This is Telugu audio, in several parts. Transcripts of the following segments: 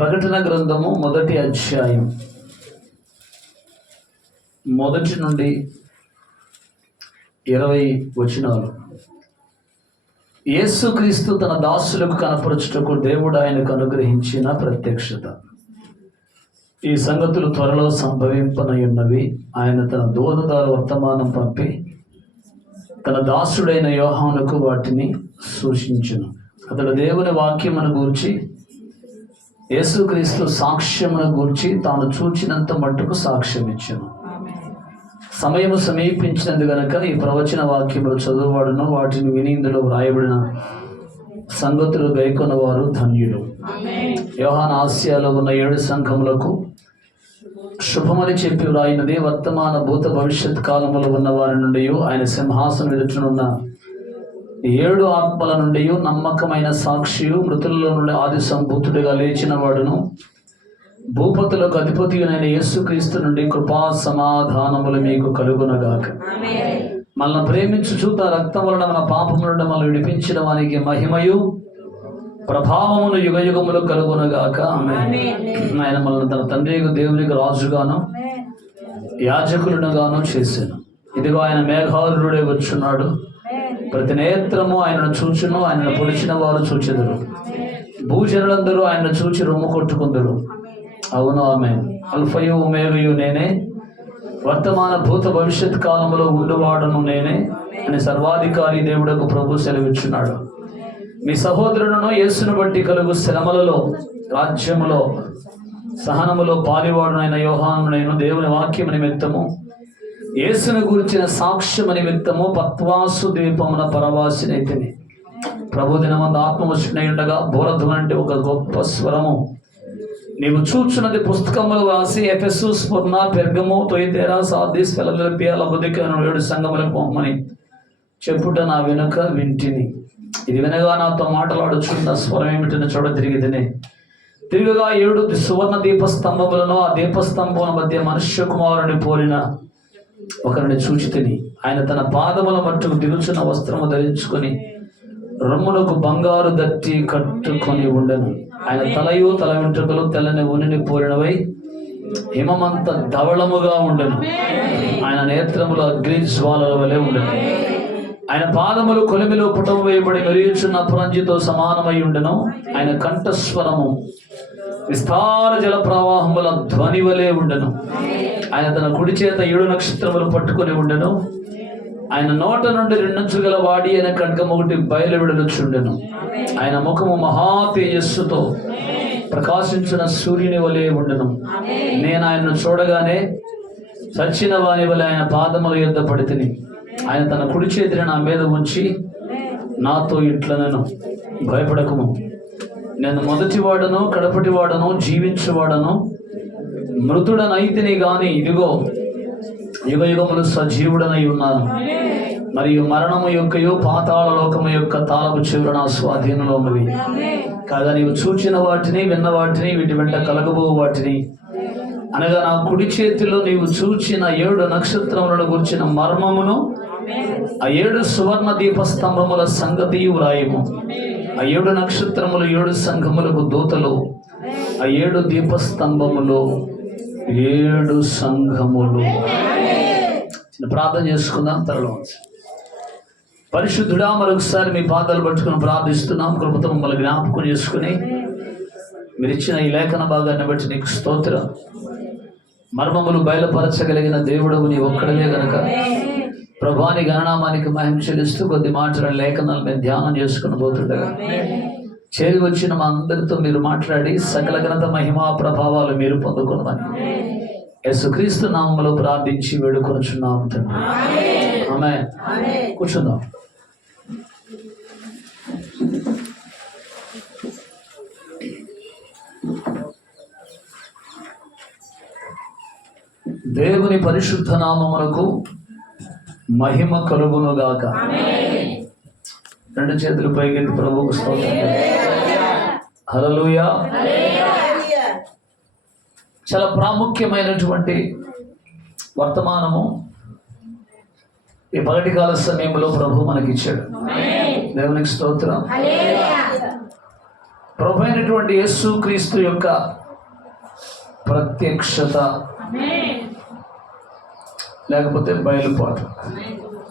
ప్రకటన గ్రంథము 1వ అధ్యాయం 1 నుండి 20 వచనాలు. యేసుక్రీస్తు తన దాసులకు కనపరచుటకు దేవుడు ఆయనకు అనుగ్రహించిన ప్రత్యక్షత. ఈ సంగతులు త్వరలో సంభవింపనయున్నవి. ఆయన తన దూత ద్వారా వర్తమానం పంపి తన దాసుడైన యోహానుకు వాటిని సూచించును. అతడు దేవుని వాక్యమును గూర్చి, యేసుక్రీస్తు సాక్ష్యమును గూర్చి తాను చూచినంత మట్టుకు సాక్ష్యం ఇచ్చును. సమయము సమీపించినది గనక ఈ ప్రవచన వాక్యములు చదువువాడును వాటిని విని ఇందులో వ్రాయబడిన సంగతులు గైకొన్న వారు ధన్యులు. యోహాను ఆసియాలో ఉన్న 7 సంఘములకు శుభమని చెప్పి వ్రాయినది, వర్తమాన భూత భవిష్యత్ కాలములో ఉన్న వారి నుండి, ఆయన సింహాసనం ఎదుటనున్న 7 ఆత్మల నుండి, నమ్మకమైన సాక్షియు, మృతులలో నుండి ఆది సంభూతుడిగా లేచిన వాడును, భూపతులకు అధిపతియునైన యేసుక్రీస్తు నుండి కృపా సమాధానములు మీకు కలుగునగాక. మనల్ని ప్రేమించుచు తన రక్తం వలన మన పాపముల నుండి మనల్ని విడిపించిన వానికి మహిమయు ప్రభావమును యుగయుగములు కలుగునగాక. ఆయన మనల్ని తన తండ్రి దేవునికి రాజుగాను యాజకులుగాను చేశాను. ఇదిగో ఆయన మేఘారుడే వచ్చున్నాడు. ప్రతి నేత్రము ఆయనను చూచును. ఆయనను పొడిచిన వారు చూచెదరు. భూజనులందరూ ఆయనను చూచి రొమ్ము కొట్టుకుందరు. అవును, ఆమె అల్ఫయు ఒమేగయు నేనే, వర్తమాన భూత భవిష్యత్ కాలంలో ఉండువాడను నేనే అని సర్వాధికారి దేవుడకు ప్రభు సెలవిచ్చున్నాడు. మీ సహోదరులను యేసును బట్టి కలుగు శ్రమలలో, రాజ్యములో, సహనములో పాలివాడునైన యోహాను నేను దేవుని వాక్యము నిమిత్తము, యేసును గురించిన సాక్ష్యము నిమిత్తము పత్వాసు ద్వీపమున పరవాసినైతిని. ప్రభు దినమందు ఆత్మవశుడై ఉండగా బోరధ్వని ఒక గొప్ప స్వరము, నీవు చూచున్నది పుస్తకములు రాసి Ephesus, Smyrna, Pergamum, Thyatira, Sardis, Philadelphia, Laodicea 7 సంఘములకు పంపమని చెప్పుట నా వెనుక వింటిని. ఇది వినగా నాతో మాటలాడుచున్న స్వరం ఏమిటని చూడ తిరిగగా 7 సువర్ణ దీపస్తంభములను, ఆ దీపస్తంభముల మధ్య మనుష్య కుమారుని పోలిన ఒకరిని చూచితిని. ఆయన తన పాదముల మట్టుకు దిగుచున్న వస్త్రము ధరించుకొని రొమ్మునకు బంగారు దట్టి కట్టుకొని ఉండెను. ఆయన తలయు తల వెంట్రుకలు తెల్లని ఉనిని పోలినవై హిమమంత ధవళముగా ఉండెను. ఆయన నేత్రములు అగ్ని జ్వాలల వలె ఉండెను. ఆయన పాదములు కొలిమిలో పుటము వేయబడి మెరుగుచున్న పురంజితో సమానమై ఉండెను. ఆయన కంఠస్వరము విస్తార జల ప్రవాహముల ధ్వని వలె ఉండెను. ఆయన తన కుడి చేత 7 నక్షత్రములు పట్టుకొని ఉండెను. ఆయన నోట నుండి 2 అంచుల వాడి అయిన ఖడ్గము ఒకటి బయలువెడలుచుండెను. ఆయన ముఖము మహా తేజస్సుతో ప్రకాశించిన సూర్యుని వలె ఉండెను. నేను ఆయనను చూడగానే చచ్చిన వాని వలె ఆయన పాదముల యొద్ద పడితిని. ఆయన తన కుడి చేతిని నా మీద ఉంచి నాతో ఇట్లనెను, భయపడకుము, నేను మొదటివాడను కడపటివాడను జీవించువాడను, మృతుడనైతిని గాని ఇదిగో యుగయుగములు సజీవుడనై ఉన్నాను. మరియు మరణము యొక్కయు పాతాళ లోకము యొక్క తాళపు చెవులు నా స్వాధీనంలో ఉన్నవి. కాగా నీవు చూచిన వాటిని, విన్న వాటిని, వీటి వెంట కలగబో వాటిని, అనగా నా కుడి చేతిలో నీవు చూచిన 7 నక్షత్రములను గురించిన మర్మమును, ఆ 7 సువర్ణ దీపస్తంభముల సంగతి వ్రాయము. ఆ 7 నక్షత్రములు 7 సంఘములకు దూతలు, ఆ 7 దీపస్తంభములు 7 సంఘములు. ప్రార్థన చేసుకుందాం. త్వరలో పరిశుద్ధుడా, మరొకసారి మీ పాదాలు పట్టుకుని ప్రార్థిస్తున్నాం. కృపతో మమ్మల్ని జ్ఞాపకం చేసుకుని మీరు ఇచ్చిన ఈ లేఖన భాగాన్ని బట్టి నీకు స్తోత్రం. మర్మములు బయలుపరచగలిగిన దేవుడవు నీ ఒక్కడవే గనక ప్రభాని గణనామానికి మహిమ చెల్లిస్తూ కొద్ది మాటల లేఖనాలు మేము ధ్యానం చేసుకుని పోతుండగా చేరి వచ్చిన మా అందరితో మీరు మాట్లాడి సకల ఘనత మహిమా ప్రభావాలు మీరు పొందుకున్నామని యేసుక్రీస్తు నామములో ప్రార్థించి వేడుకొనుచున్నాము తండ్రి. ఆమేన్. కూర్చుందాం. దేవుని పరిశుద్ధ నామమునకు మహిమ కలుగునుగాక. 2 చేతులు పైకెత్తి ప్రభువుకు స్తోత్రం. హల్లెలూయా. చాలా ప్రాముఖ్యమైనటువంటి వర్తమానము ఈ పగటి కాల సమయంలో ప్రభు మనకిచ్చాడు. దేవునికి స్తోత్రం. ప్రభు అయినటువంటి యేసు క్రీస్తు యొక్క ప్రత్యక్షత లేకపోతే బయలుపాటు.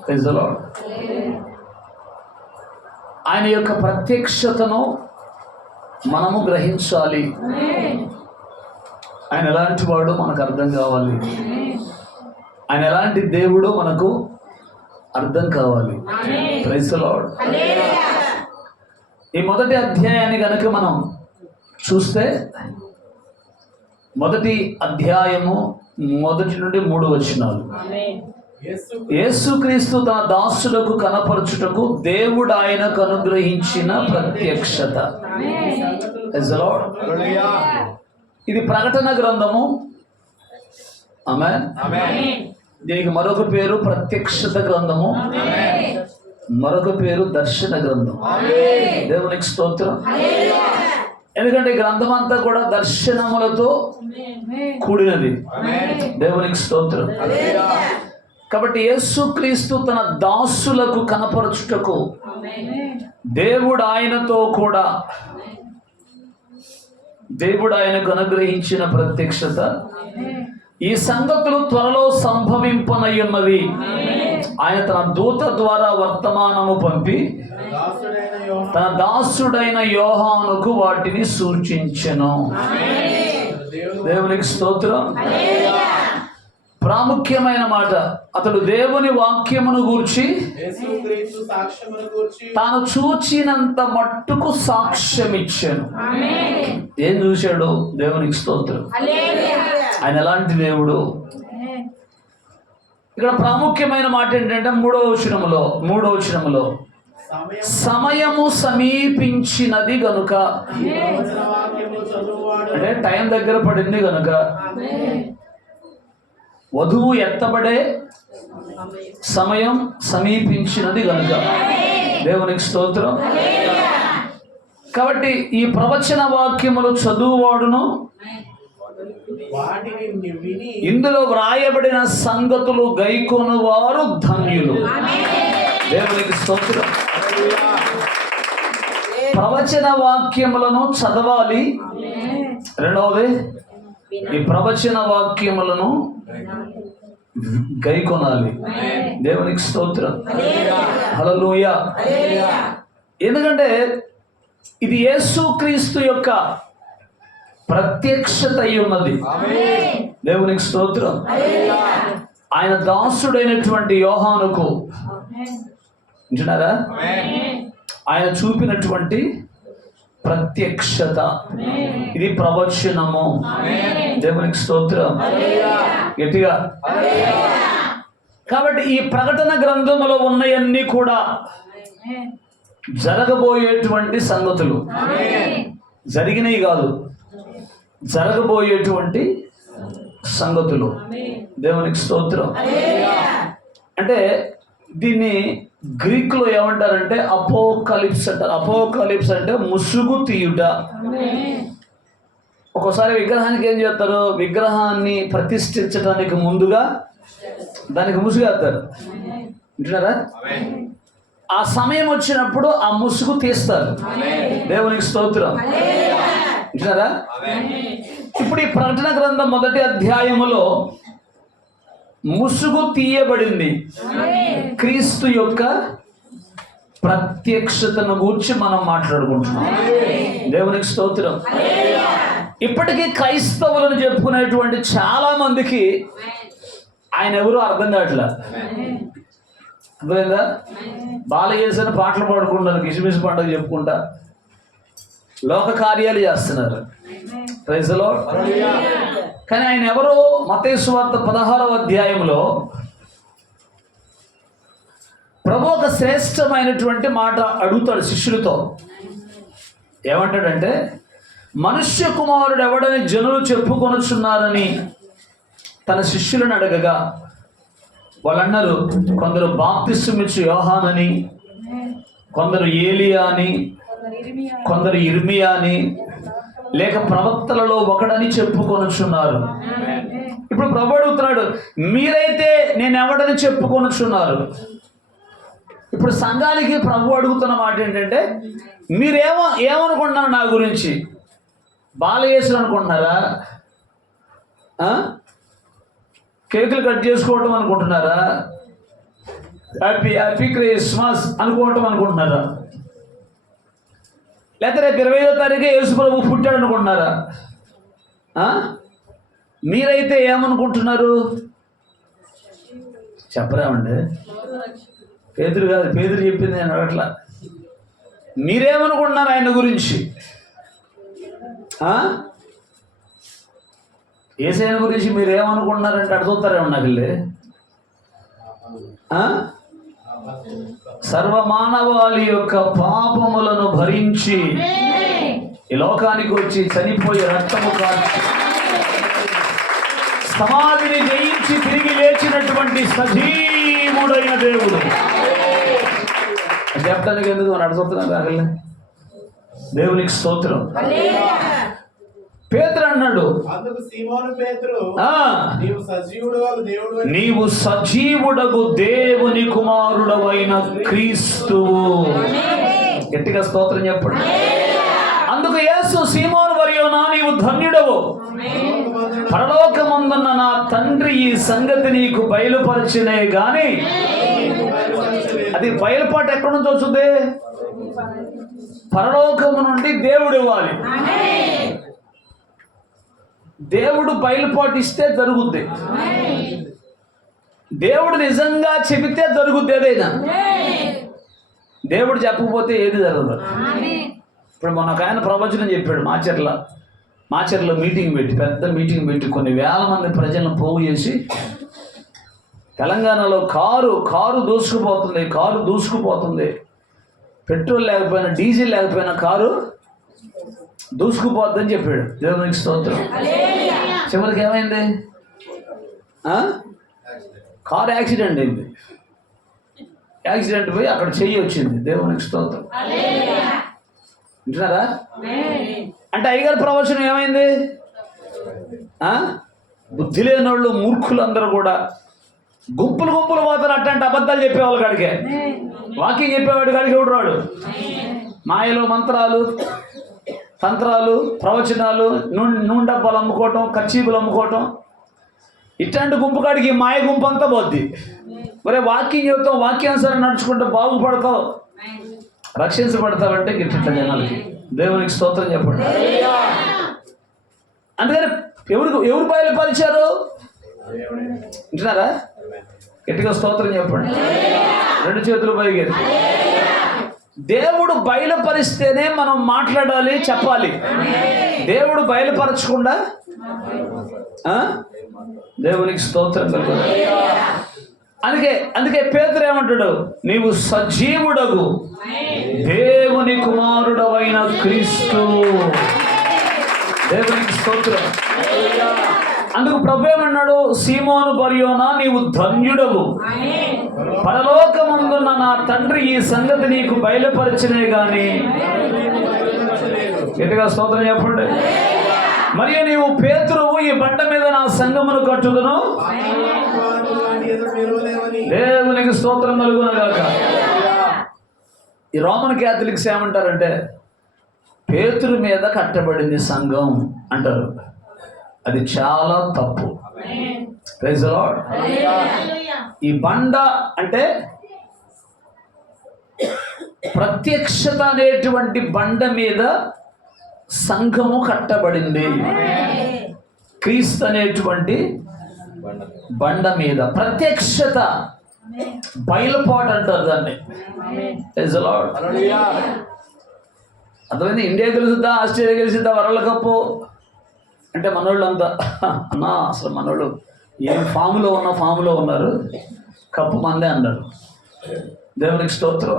Praise the lord. ఆయన యొక్క ప్రత్యక్షతను మనము గ్రహించాలి. ఆయన ఎలాంటి వాడు మనకు అర్థం కావాలి. ఆయన ఎలాంటి దేవుడు మనకు అర్థం కావాలి. Praise the lord. ఈ మొదటి అధ్యాయాన్ని కనుక మనం చూస్తే, మొదటి అధ్యాయము 1 నుండి 3 వచనాలు. యేసుక్రీస్తు తన దాసులకు కనపరచుటకు దేవుడు ఆయనకు అనుగ్రహించిన ప్రత్యక్షత. ఇది ప్రకటన గ్రంథము. ఆమేన్. దీనికి మరొక పేరు ప్రత్యక్షత గ్రంథము, మరొక పేరు దర్శన గ్రంథం. దేవునికి స్తోత్రం. ఎందుకంటే ఈ గ్రంథం అంతా కూడా దర్శనములతో కూడినది. దేవునికి స్తోత్రం. కాబట్టి యేసుక్రీస్తు తన దాసులకు కనపరచుటకు దేవుడు ఆయనకు అనుగ్రహించిన ప్రత్యక్షత. ఈ సంగతులు త్వరలో సంభవింపనయ్యున్నవి. ఆయన తన దూత ద్వారా వర్తమానము పంపి తన దాసుడైన యోహానుకు వాటిని సూచించెను. దేవునికి స్తోత్రం. ప్రాముఖ్యమైన మాట, అతడు దేవుని వాక్యమును గూర్చి తాను చూచినంత మట్టుకు సాక్ష్యం ఇచ్చాను. ఏం చూశాడు? దేవునికి స్తోత్రం. ఆయన ఎలాంటి దేవుడు? ఇక్కడ ప్రాముఖ్యమైన మాట ఏంటంటే మూడో వచనములో సమయము సమీపించినది గనుక, అంటే టైం దగ్గర పడింది గనుక, వధువు ఎత్తబడే సమయం సమీపించినది గనుక. దేవునికి స్తోత్రం. కాబట్టి ఈ ప్రవచన వాక్యములు చదువువాడును ఇందులో వ్రాయబడిన సంగతులు గైకొను వారు ధన్యులు. దేవునికి స్తోత్రం. ప్రవచన వాక్యములను చదవాలి. రెండవది, ఈ ప్రవచన వాక్యములను గైకొనాలి. దేవునికి స్తోత్రం. హల్లెలూయా. ఎందుకంటే ఇది యేసుక్రీస్తు యొక్క ప్రత్యక్షత అయి ఉన్నది. దేవునికి స్తోత్రం. ఆయన దాసుడైనటువంటి యోహానుకు వింటున్నారా? ఆయన చూపినటువంటి ప్రత్యక్షత, ఇది ప్రవచనము. దేవునికి స్తోత్రం. గట్టిగా. కాబట్టి ఈ ప్రకటన గ్రంథములో ఉన్నవన్నీ కూడా జరగబోయేటువంటి సంగతులు, జరిగినవి కాదు, జరగబోయేటువంటి సంగతులు. దేవునికి స్తోత్రం. అంటే దీన్ని గ్రీకులో ఏమంటారంటే అపోకలిప్స్ అంటారు. అపోకలిప్స్ అంటే ముసుగు తీయుట. ఒక్కోసారి విగ్రహానికి ఏం చేస్తారు? విగ్రహాన్ని ప్రతిష్ఠించడానికి ముందుగా దానికి ముసుగేస్తారు. వింటున్నారా? ఆ సమయం వచ్చినప్పుడు ఆ ముసుగు తీస్తారు. దేవునికి స్తోత్రం. వింటున్నారా? ఇప్పుడు ఈ ప్రకటన గ్రంథం మొదటి అధ్యాయములో ముసుగు తీయబడింది. క్రీస్తు యొక్క ప్రత్యక్షతను గురించి మనం మాట్లాడుకుంటున్నాం. దేవునికి స్తోత్రం. ఇప్పటికీ క్రైస్తవులను చెప్పుకునేటువంటి చాలా మందికి ఆయన ఎవరో అర్థం కావట్లా. అర్థమైందా? బాల చేసిన పాటలు పాడుకుంటారు, కిసిమిసి పండుగ చెప్పుకుంటా లోక కార్యాలు చేస్తున్నారు. Praise the lord. కానీ ఆయన ఎవరో మత్తయి సువార్త 16వ అధ్యాయంలో ప్రభు ఒక శ్రేష్టమైనటువంటి మాట అడుగుతాడు శిష్యులతో. ఏమంటాడంటే, మనుష్య కుమారుడు ఎవడని జనులు చెప్పుకొనుచున్నారని తన శిష్యులను అడగగా వాళ్ళు అన్నారు, కొందరు బాప్తిస్మం ఇచ్చు యోహానని, కొందరు ఏలియా అని, కొందరు ఇర్మియా అని, లేక ప్రవక్తలలో ఒకడని చెప్పుకొనుచున్నారు. ఇప్పుడు ప్రభు అడుగుతున్నాడు, మీరైతే నేను ఎవడని చెప్పుకొనుచున్నారు? ఇప్పుడు సంఘానికి ప్రభు అడుగుతున్న మాట ఏంటంటే, ఏమనుకుంటున్నారు నా గురించి? బాలయేసులు అనుకుంటున్నారా? కేకులు కట్ చేసుకోవటం అనుకుంటున్నారా? హ్యాపీ హ్యాపీ క్రిస్మస్ అనుకోవటం అనుకుంటున్నారా? లేకపోతే రేపు 25వ తారీఖు యేసు ప్రభు పుట్టాడు అనుకుంటున్నారా? మీరైతే ఏమనుకుంటున్నారు? చెప్పరామండి. పేతురు కాదు, పేతురు చెప్పింది నేను అట్లా. మీరేమనుకుంటున్నారు ఆయన గురించి? యేసయ్య గురించి మీరేమనుకుంటున్నారంటే అడుగుతారేమో నాకు. సర్వమానవాళి యొక్క పాపములను భరించి ఈ లోకానికి వచ్చి చనిపోయి రక్తము కార్చి సమాధిని జయించి తిరిగి లేచినటువంటి సజీవుడైన దేవుడు. చెప్పడానికి ఎందుకు మనం అడుగుతున్నాం కాగలే. దేవునికి స్తోత్రం. పేతురు అన్నాడు, నీవు సజీవుడగు దేవుని కుమారుడవైన క్రీస్తువు. గట్టిగా స్తోత్రం చెప్పండి. అందుకు యేసు, సీమోను బర్యోనా, నీవు ధన్యుడవు, పరలోకమందున్న నా తండ్రి ఈ సంగతి నీకు బయలుపరచినే గాని. అది బయలుపాటు ఎక్కడి నుంచి వస్తుంది? పరలోకము నుండి దేవుడు ఇవ్వాలి. దేవుడు బయలుపాటు ఇస్తే జరుగుద్ది. దేవుడు నిజంగా చెబితే జరుగుద్ది ఏదైనా. దేవుడు చెప్పకపోతే ఏది జరగదు. ఇప్పుడు మొన్న ఒక ఆయన ప్రవచనం చెప్పాడు మాచర్లో మీటింగ్ పెట్టి, పెద్ద మీటింగ్ పెట్టి కొన్ని వేల మంది ప్రజలను పోగు చేసి, తెలంగాణలో కారు దూసుకుపోతుంది. పెట్రోల్ లేకపోయినా, డీజిల్ లేకపోయినా కారు దూసుకుపోద్దని చెప్పాడు. దేవునికి స్తోత్రం. చివరికి ఏమైంది? కారు యాక్సిడెంట్ అయింది. యాక్సిడెంట్ పోయి అక్కడ చెయ్యి వచ్చింది. దేవునికి స్తోత్రం. వింటున్నారా? అంటే అయ్యగారి ప్రవచనం ఏమైంది? బుద్ధి లేనోళ్ళు, మూర్ఖులందరూ కూడా గుంపులు పోతారు. అట్లాంటి అబద్ధాలు చెప్పేవాళ్ళు కాడికే, వాకింగ్ చెప్పేవాడు కాడికి ఎవడు రాడు. మాయలు, మంత్రాలు, తంత్రాలు, ప్రవచనాలు, నూనె డబ్బాలు అమ్ముకోవటం, కర్చీపులు అమ్ముకోవటం, ఇట్లాంటి గుంపు కాడికి మాయ గుంపు అంతా పోద్ది. మరే వాకింగ్ చెబుతాం, వాక్యానుసారం నడుచుకుంటూ బాగుపడతావు, రక్షించబడతావంటే గిట్ల జనాలకి. దేవునికి స్తోత్రం చెప్పండి. అందుకని ఎవరు బయలుపరిచారు? వింటున్నారా? గట్టిగా స్తోత్రం చెప్పండి. 2 చేతులు పైకి. దేవుడు బయలుపరిస్తేనే మనం మాట్లాడాలి, చెప్పాలి. దేవుడు బయలుపరచకుండా దేవునికి స్తోత్రం కలుగుతుంది. అందుకే పేతురు ఏమంటాడు? నీవు సజీవుడగు దేవుని కుమారుడవైన క్రీస్తు. దేవునికి స్తోత్రం. అందుకు ప్రభు ఏమన్నాడు? సీమోను బర్యోనా, నీవు ధన్యుడవు, పరలోకమందున్న నా తండ్రి ఈ సంగతి నీకు బయలుపరిచినే గాని. గట్టిగా స్తోత్రం చెప్పండి. మరియు నీవు పేతురువు, ఈ బండ మీద నా సంఘమును కట్టుదును. దేవునికి స్తోత్రం కలుగునగాక. ఈ రోమన్ క్యాథలిక్స్ ఏమంటారంటే, పేతురు మీద కట్టబడింది సంఘం అంటారు. అది చాలా తప్పు. Praise the lord. ఈ బండ అంటే ప్రత్యక్షత అనేటువంటి బండ మీద సంఘము కట్టబడింది. క్రీస్తు అనేటువంటి బండ మీద ప్రత్యక్షత, బయలుపాటు అంటారు దాన్ని. Praise the lord. అర్థమైంది? ఇండియా గెలుస్తుందా, ఆస్ట్రేలియా గెలిచిద్దా వరల్డ్ కప్ అంటే మనోళ్ళు అంతా అన్నా, అసలు మనోళ్ళు ఏం ఫామ్లో ఉన్నారు, కప్పు మందే అన్నారు. దేవునికి స్తోత్రం.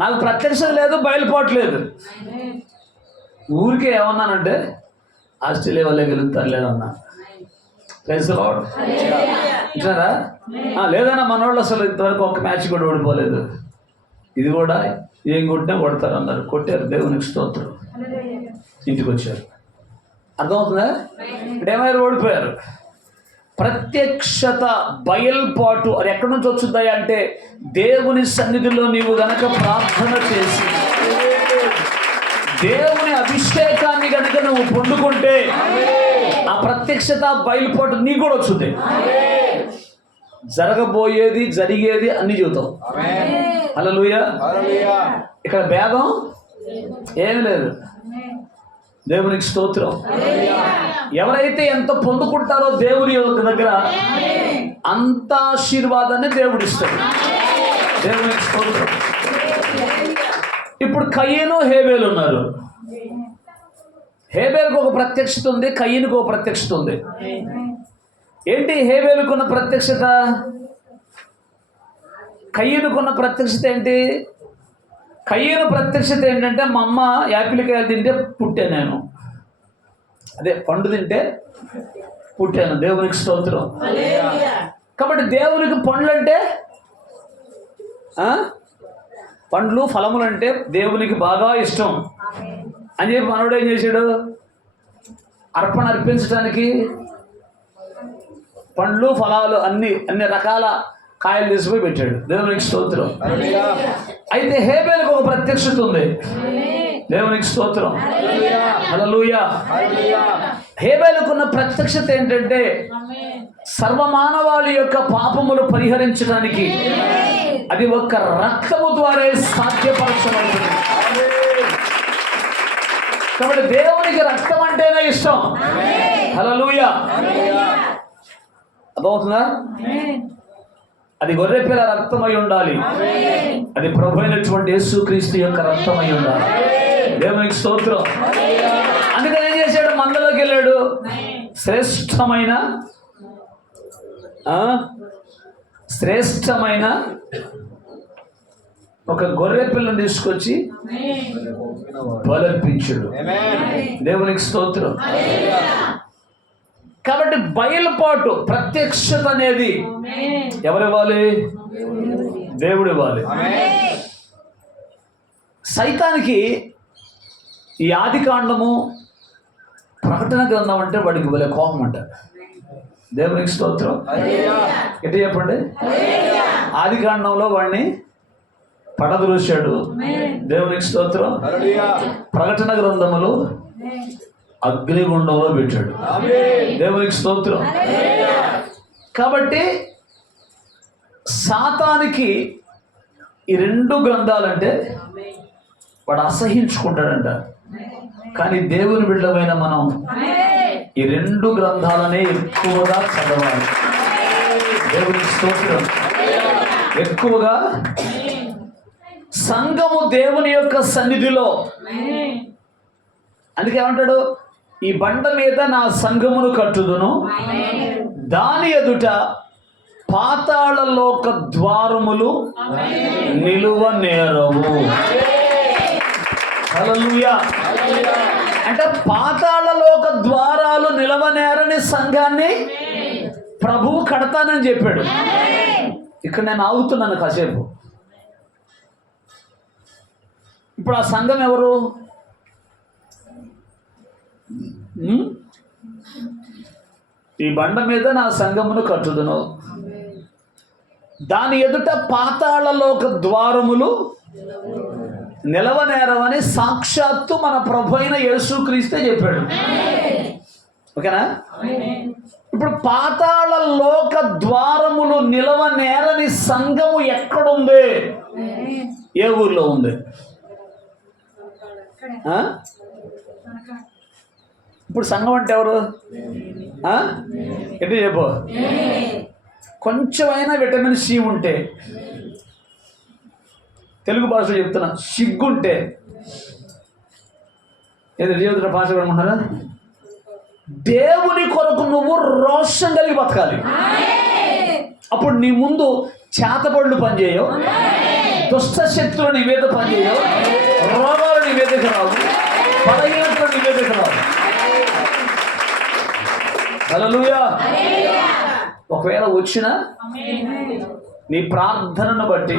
నాకు ప్రత్యక్షం లేదు, బయలుపాటు లేదు. ఊరికే ఏమన్నానంటే ఆస్ట్రేలియా వాళ్ళే గెలుస్తారు లేదన్నా. Praise the lord. ఇట్లారా? లేదన్నా మనోళ్ళు అసలు ఇంతవరకు ఒక మ్యాచ్ కూడా ఓడిపోలేదు. ఇది కూడా ఏం కొట్టినా కొడతారు అన్నారు. కొట్టారు. దేవునికి స్తోత్రం. ఇంటికి వచ్చారు. అర్థమవుతుందా? అంటే ఏమైనా ఓడిపోయారు. ప్రత్యక్షత, బయల్పాటు అది ఎక్కడి నుంచి వచ్చుద్దాయి అంటే దేవుని సన్నిధిలో నీవు గనక ప్రార్థన చేసి దేవుని అభిషేకాన్ని గనక నువ్వు పొందుకుంటే ఆ ప్రత్యక్షత, బయలుపాటు నీకు కూడా వచ్చింది. జరగబోయేది, జరిగేది అన్ని చెబుతావు. హల్లెలూయా. ఇక్కడ భేదం ఏమి లేదు. దేవునికి స్తోత్రం. ఎవరైతే ఎంత పొందుకుంటారో దేవుని యొక్క దగ్గర అంత ఆశీర్వాదాన్ని దేవుడు ఇస్తాడు. దేవునికి స్తోత్రం. ఇప్పుడు కయ్యను, హేబేలు ఉన్నారు. హేబేలుకు ఒక ప్రత్యక్షత ఉంది, కయ్యనుకు ఒక ప్రత్యక్షత ఉంది. ఏంటి హేబేలుకున్న ప్రత్యక్షత? కయ్యనుకున్న ప్రత్యక్షత ఏంటి? కయ్యను ప్రత్యక్షత ఏంటంటే మా అమ్మ యాపిల్కాయలు తింటే పుట్టాను నేను, అదే పండు తింటే పుట్టాను. దేవునికి స్తోత్రం. కాబట్టి దేవునికి పండ్లు అంటే పండ్లు, ఫలములు అంటే దేవునికి బాగా ఇష్టం అని చెప్పి మనోడు ఏం చేశాడు? అర్పణ అర్పించడానికి పండ్లు, ఫలాలు అన్ని రకాల కాయలు తీసుకుపోయి పెట్టాడు. దేవునికి స్తోత్రం. అయితే హేబేలుకు ఒక ప్రత్యక్షత ఉంది. దేవునికి స్తోత్రం. హల్లెలూయా. హేబేలుకున్న ప్రత్యక్షత ఏంటంటే సర్వమానవాళి యొక్క పాపములు పరిహరించడానికి అది ఒక్క రక్తము ద్వారా సాధ్యపరచబడుతుంది. కాబట్టి దేవునికి రక్తం అంటేనే ఇష్టం. హల్లెలూయా. అర్థమవుతుందా? అది గొర్రెపిల్ల రక్తమై ఉండాలి, అది ప్రభు అయినటువంటి యేసుక్రీస్తు యొక్క రక్తమై ఉండాలి. దేవునికి స్తోత్రం. అందుకని ఏం చేశాడు? మందలోకి వెళ్ళాడు. శ్రేష్టమైన ఒక గొర్రె పిల్లను తీసుకొచ్చి బలర్పించాడు. దేవునికి స్తోత్రం. కాబట్టి బయలుపాటు, ప్రత్యక్షత అనేది ఎవరివ్వాలి? దేవుడు ఇవ్వాలి. సైతానికి ఈ ఆదికాండము, ప్రకటన గ్రంథం అంటే వాడికి భలే కోపం అంట. దేవునికి స్తోత్రం. ఎట్లా చెప్పండి? ఆదికాండంలో వాడిని పడద్రోశాడు. దేవునికి స్తోత్రం. ప్రకటన గ్రంథములో అగ్నిగుండంలో పెట్టాడు. దేవునికి స్తోత్రం. కాబట్టి సాతానికి ఈ రెండు గ్రంథాలంటే వాడు అసహించుకుంటాడంట. కానీ దేవుని బిడ్డమైన మనం ఈ రెండు గ్రంథాలనే ఎక్కువగా చదవాలి. దేవునికి స్తోత్రం. ఎక్కువగా సంఘము దేవుని యొక్క సన్నిధిలో, అందుకే ఏమంటాడు? ఈ బండ మీద నా సంఘమును కట్టుదును, దాని ఎదుట పాతాళలోక ద్వారములు నిలువ నేరవు. హల్లెలూయా. అంటే పాతాళలోక ద్వారాలు నిలవనేరని సంఘాన్ని ప్రభువు కడతానని చెప్పాడు. ఇక్కడ నేను ఆగుతున్నాను కాసేపు. ఇప్పుడు ఆ సంఘం ఎవరు? ఈ బండ మీద నా సంఘమును కట్టుదును, దాని ఎదుట పాతాళలోక ద్వారములు నిలవనేరవని సాక్షాత్తు మన ప్రభు అయిన యేసుక్రీస్తే చెప్పాడు. ఓకేనా? ఇప్పుడు పాతాళలోక ద్వారములు నిలవనేరని సంఘము ఎక్కడుంది? ఏ ఊర్లో ఉంది? ఇప్పుడు సంఘం అంటే ఎవరు? ఎటు చెప్పు. కొంచెమైనా విటమిన్ సి ఉంటే, తెలుగు భాషలో చెప్తున్నా, సిగ్గుంటే, ఏదో జీవిత భాష అనుకుంటారా? దేవుని కొరకు నువ్వు రోషం కలిగి బతకాలి. అప్పుడు నీ ముందు చేతబడులు పనిచేయవు, దుష్ట శక్తులు నీ మీద పనిచేయవు, రోగాలు నీ మీదకి రావు, బలహీనతలు నీ మీదకి రావు. హల్లెలూయా. ఒకవేళ వచ్చినా నీ ప్రార్థనను బట్టి,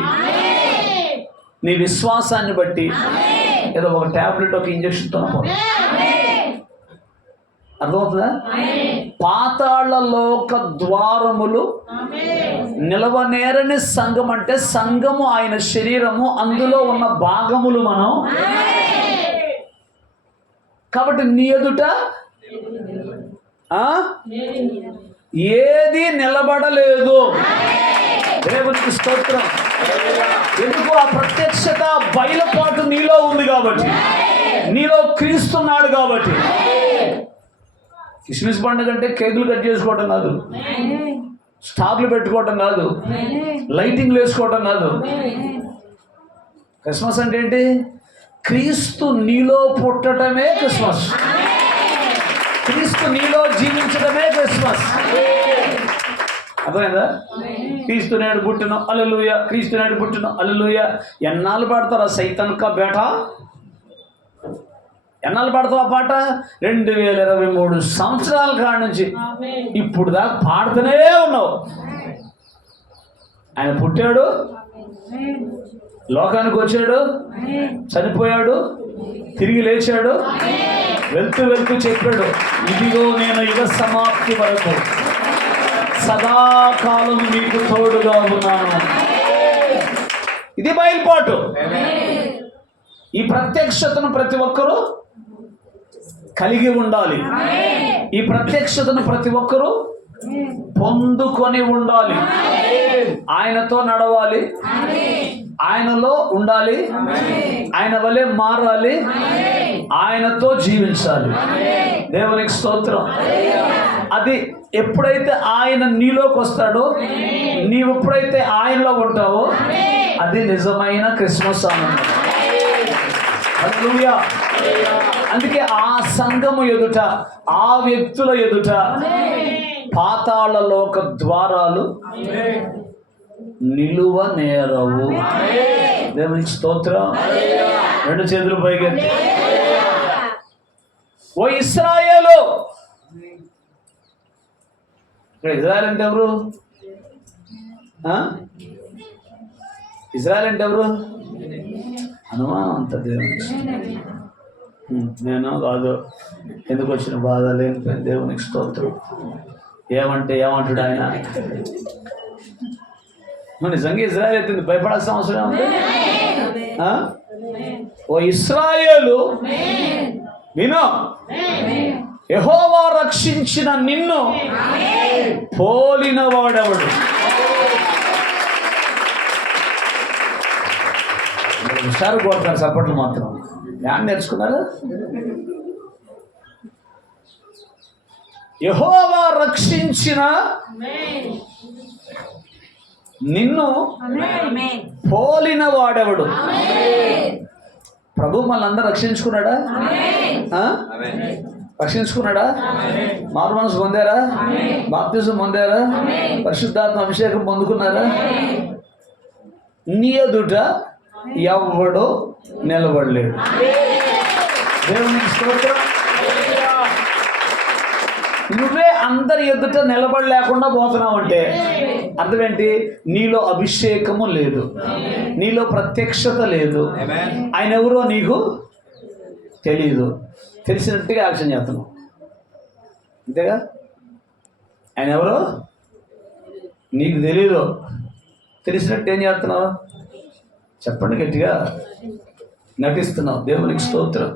నీ విశ్వాసాన్ని బట్టి ఏదో ఒక టాబ్లెట్, ఒక ఇంజక్షన్తో అర్థమవుతుందా? పాతాళ లోక ద్వారములు నిలవనేరని సంఘం అంటే సంఘము ఆయన శరీరము, అందులో ఉన్న భాగములు మనం. కాబట్టి నీ ఎదుట ఏది నిలబడలేదు. దేవునికి స్తోత్రం. ఎందుకు? ఆ ప్రత్యక్షత బయలుపాటు నీలో ఉంది కాబట్టి, నీలో క్రీస్తున్నాడు కాబట్టి. క్రిస్మస్ పండుగ అంటే కేకులు కట్ చేసుకోవటం కాదు, స్టార్లు పెట్టుకోవటం కాదు, లైటింగ్లు వేసుకోవటం కాదు. క్రిస్మస్ అంటే ఏంటి? క్రీస్తు నీలో పుట్టడమే క్రిస్మస్. క్రీస్తు నీలో జీవించడమే క్రిస్మస్. అర్థమైందా? క్రీస్తు నాడు పుట్టిన హల్లెలూయా, క్రీస్తు నాడు పుట్టిన హల్లెలూయా. ఎన్నాళ్ళు పాడతారు ఆ సైతాన్కా బేట? ఎన్నాళ్ళు పాడతావు ఆ పాట? 2023 సంవత్సరాల కాడ నుంచి ఇప్పుడు దాకా పాడుతూనే ఉన్నావు. ఆయన పుట్టాడు, లోకానికి వచ్చాడు, చనిపోయాడు, తిరిగి లేచాడు, వెళ్తూ వెళ్తూ చెప్పాడు, ఇదిగో నేను యుగ సమాప్తి వరకు సదాకాలం మీకు తోడుగా ఉన్నాను. ఇది బయలుపాటు. ఈ ప్రత్యక్షతను ప్రతి ఒక్కరూ కలిగి ఉండాలి. ఈ ప్రత్యక్షతను ప్రతి ఒక్కరూ పొందుకొని ఉండాలి. ఆయనతో నడవాలి, ఆయనలో ఉండాలి, ఆయన వలె మారాలి, ఆయనతో జీవించాలి. దేవునికి స్తోత్రం. అది ఎప్పుడైతే ఆయన నీలోకి వస్తాడో, నీవు ఎప్పుడైతే ఆయనలో ఉంటావో, అది నిజమైన క్రిస్మస్ ఆనందం. హల్లెలూయా. అందుకే ఆ సంఘము ఎదుట, ఆ వ్యక్తుల ఎదుట పాతాళ లోక ద్వారాలు నిలువ నేరవు. దేవునికి స్తోత్రం. రెండు చేతులు పైకెత్తి, ఓ ఇశ్రాయేలు. ఇజ్రాయెల్ అంటే ఎవరు? ఇజ్రాయెల్ అంటే ఎవరు? అనుమానం అంత. దేవునికి నేను కాదు, ఎందుకు వచ్చిన బాధ లేని దేవునికి స్తోత్రం. ఏమంటే ఏమంటాడు ఆయన? నిజంగా ఇజ్రాయెల్ అయితే భయపడాల్సిన అవసరం ఉంది? ఓ ఇశ్రాయేలు విను, యెహోవా రక్షించిన నిన్ను పోలిన వాడెవడు? హుషారు కొడతారు చప్పట్లు మాత్రం. ఏం నేర్చుకున్నారు? యెహోవా రక్షించిన నిన్ను పోలిన వాడెవడు? ప్రభు మనందరూ రక్షించుకున్నాడా? రక్షించుకున్నాడా? మారు మనసు పొందారా? బాప్తిజం పొందారా? పరిశుద్ధాత్మ అభిషేకం పొందుకున్నారా? నీ ఎదుట ఎవడో నిలబడలేడు. దేవునికి స్తోత్రం. నువ్వే అందరి ఎదుట నిలబడలేకుండా పోతున్నావు అంటే అర్థం ఏంటి? నీలో అభిషేకము లేదు, నీలో ప్రత్యక్షత లేదు, ఆయన ఎవరో నీకు తెలీదు. తెలిసినట్టుగా యాక్షన్ చేస్తున్నావు, అంతేగా? ఆయన ఎవరో నీకు తెలీదు, తెలిసినట్టు ఏం చేస్తున్నావు? చెప్పండి గట్టిగా. నటిస్తున్నావు. దేవునికి స్తోత్రం.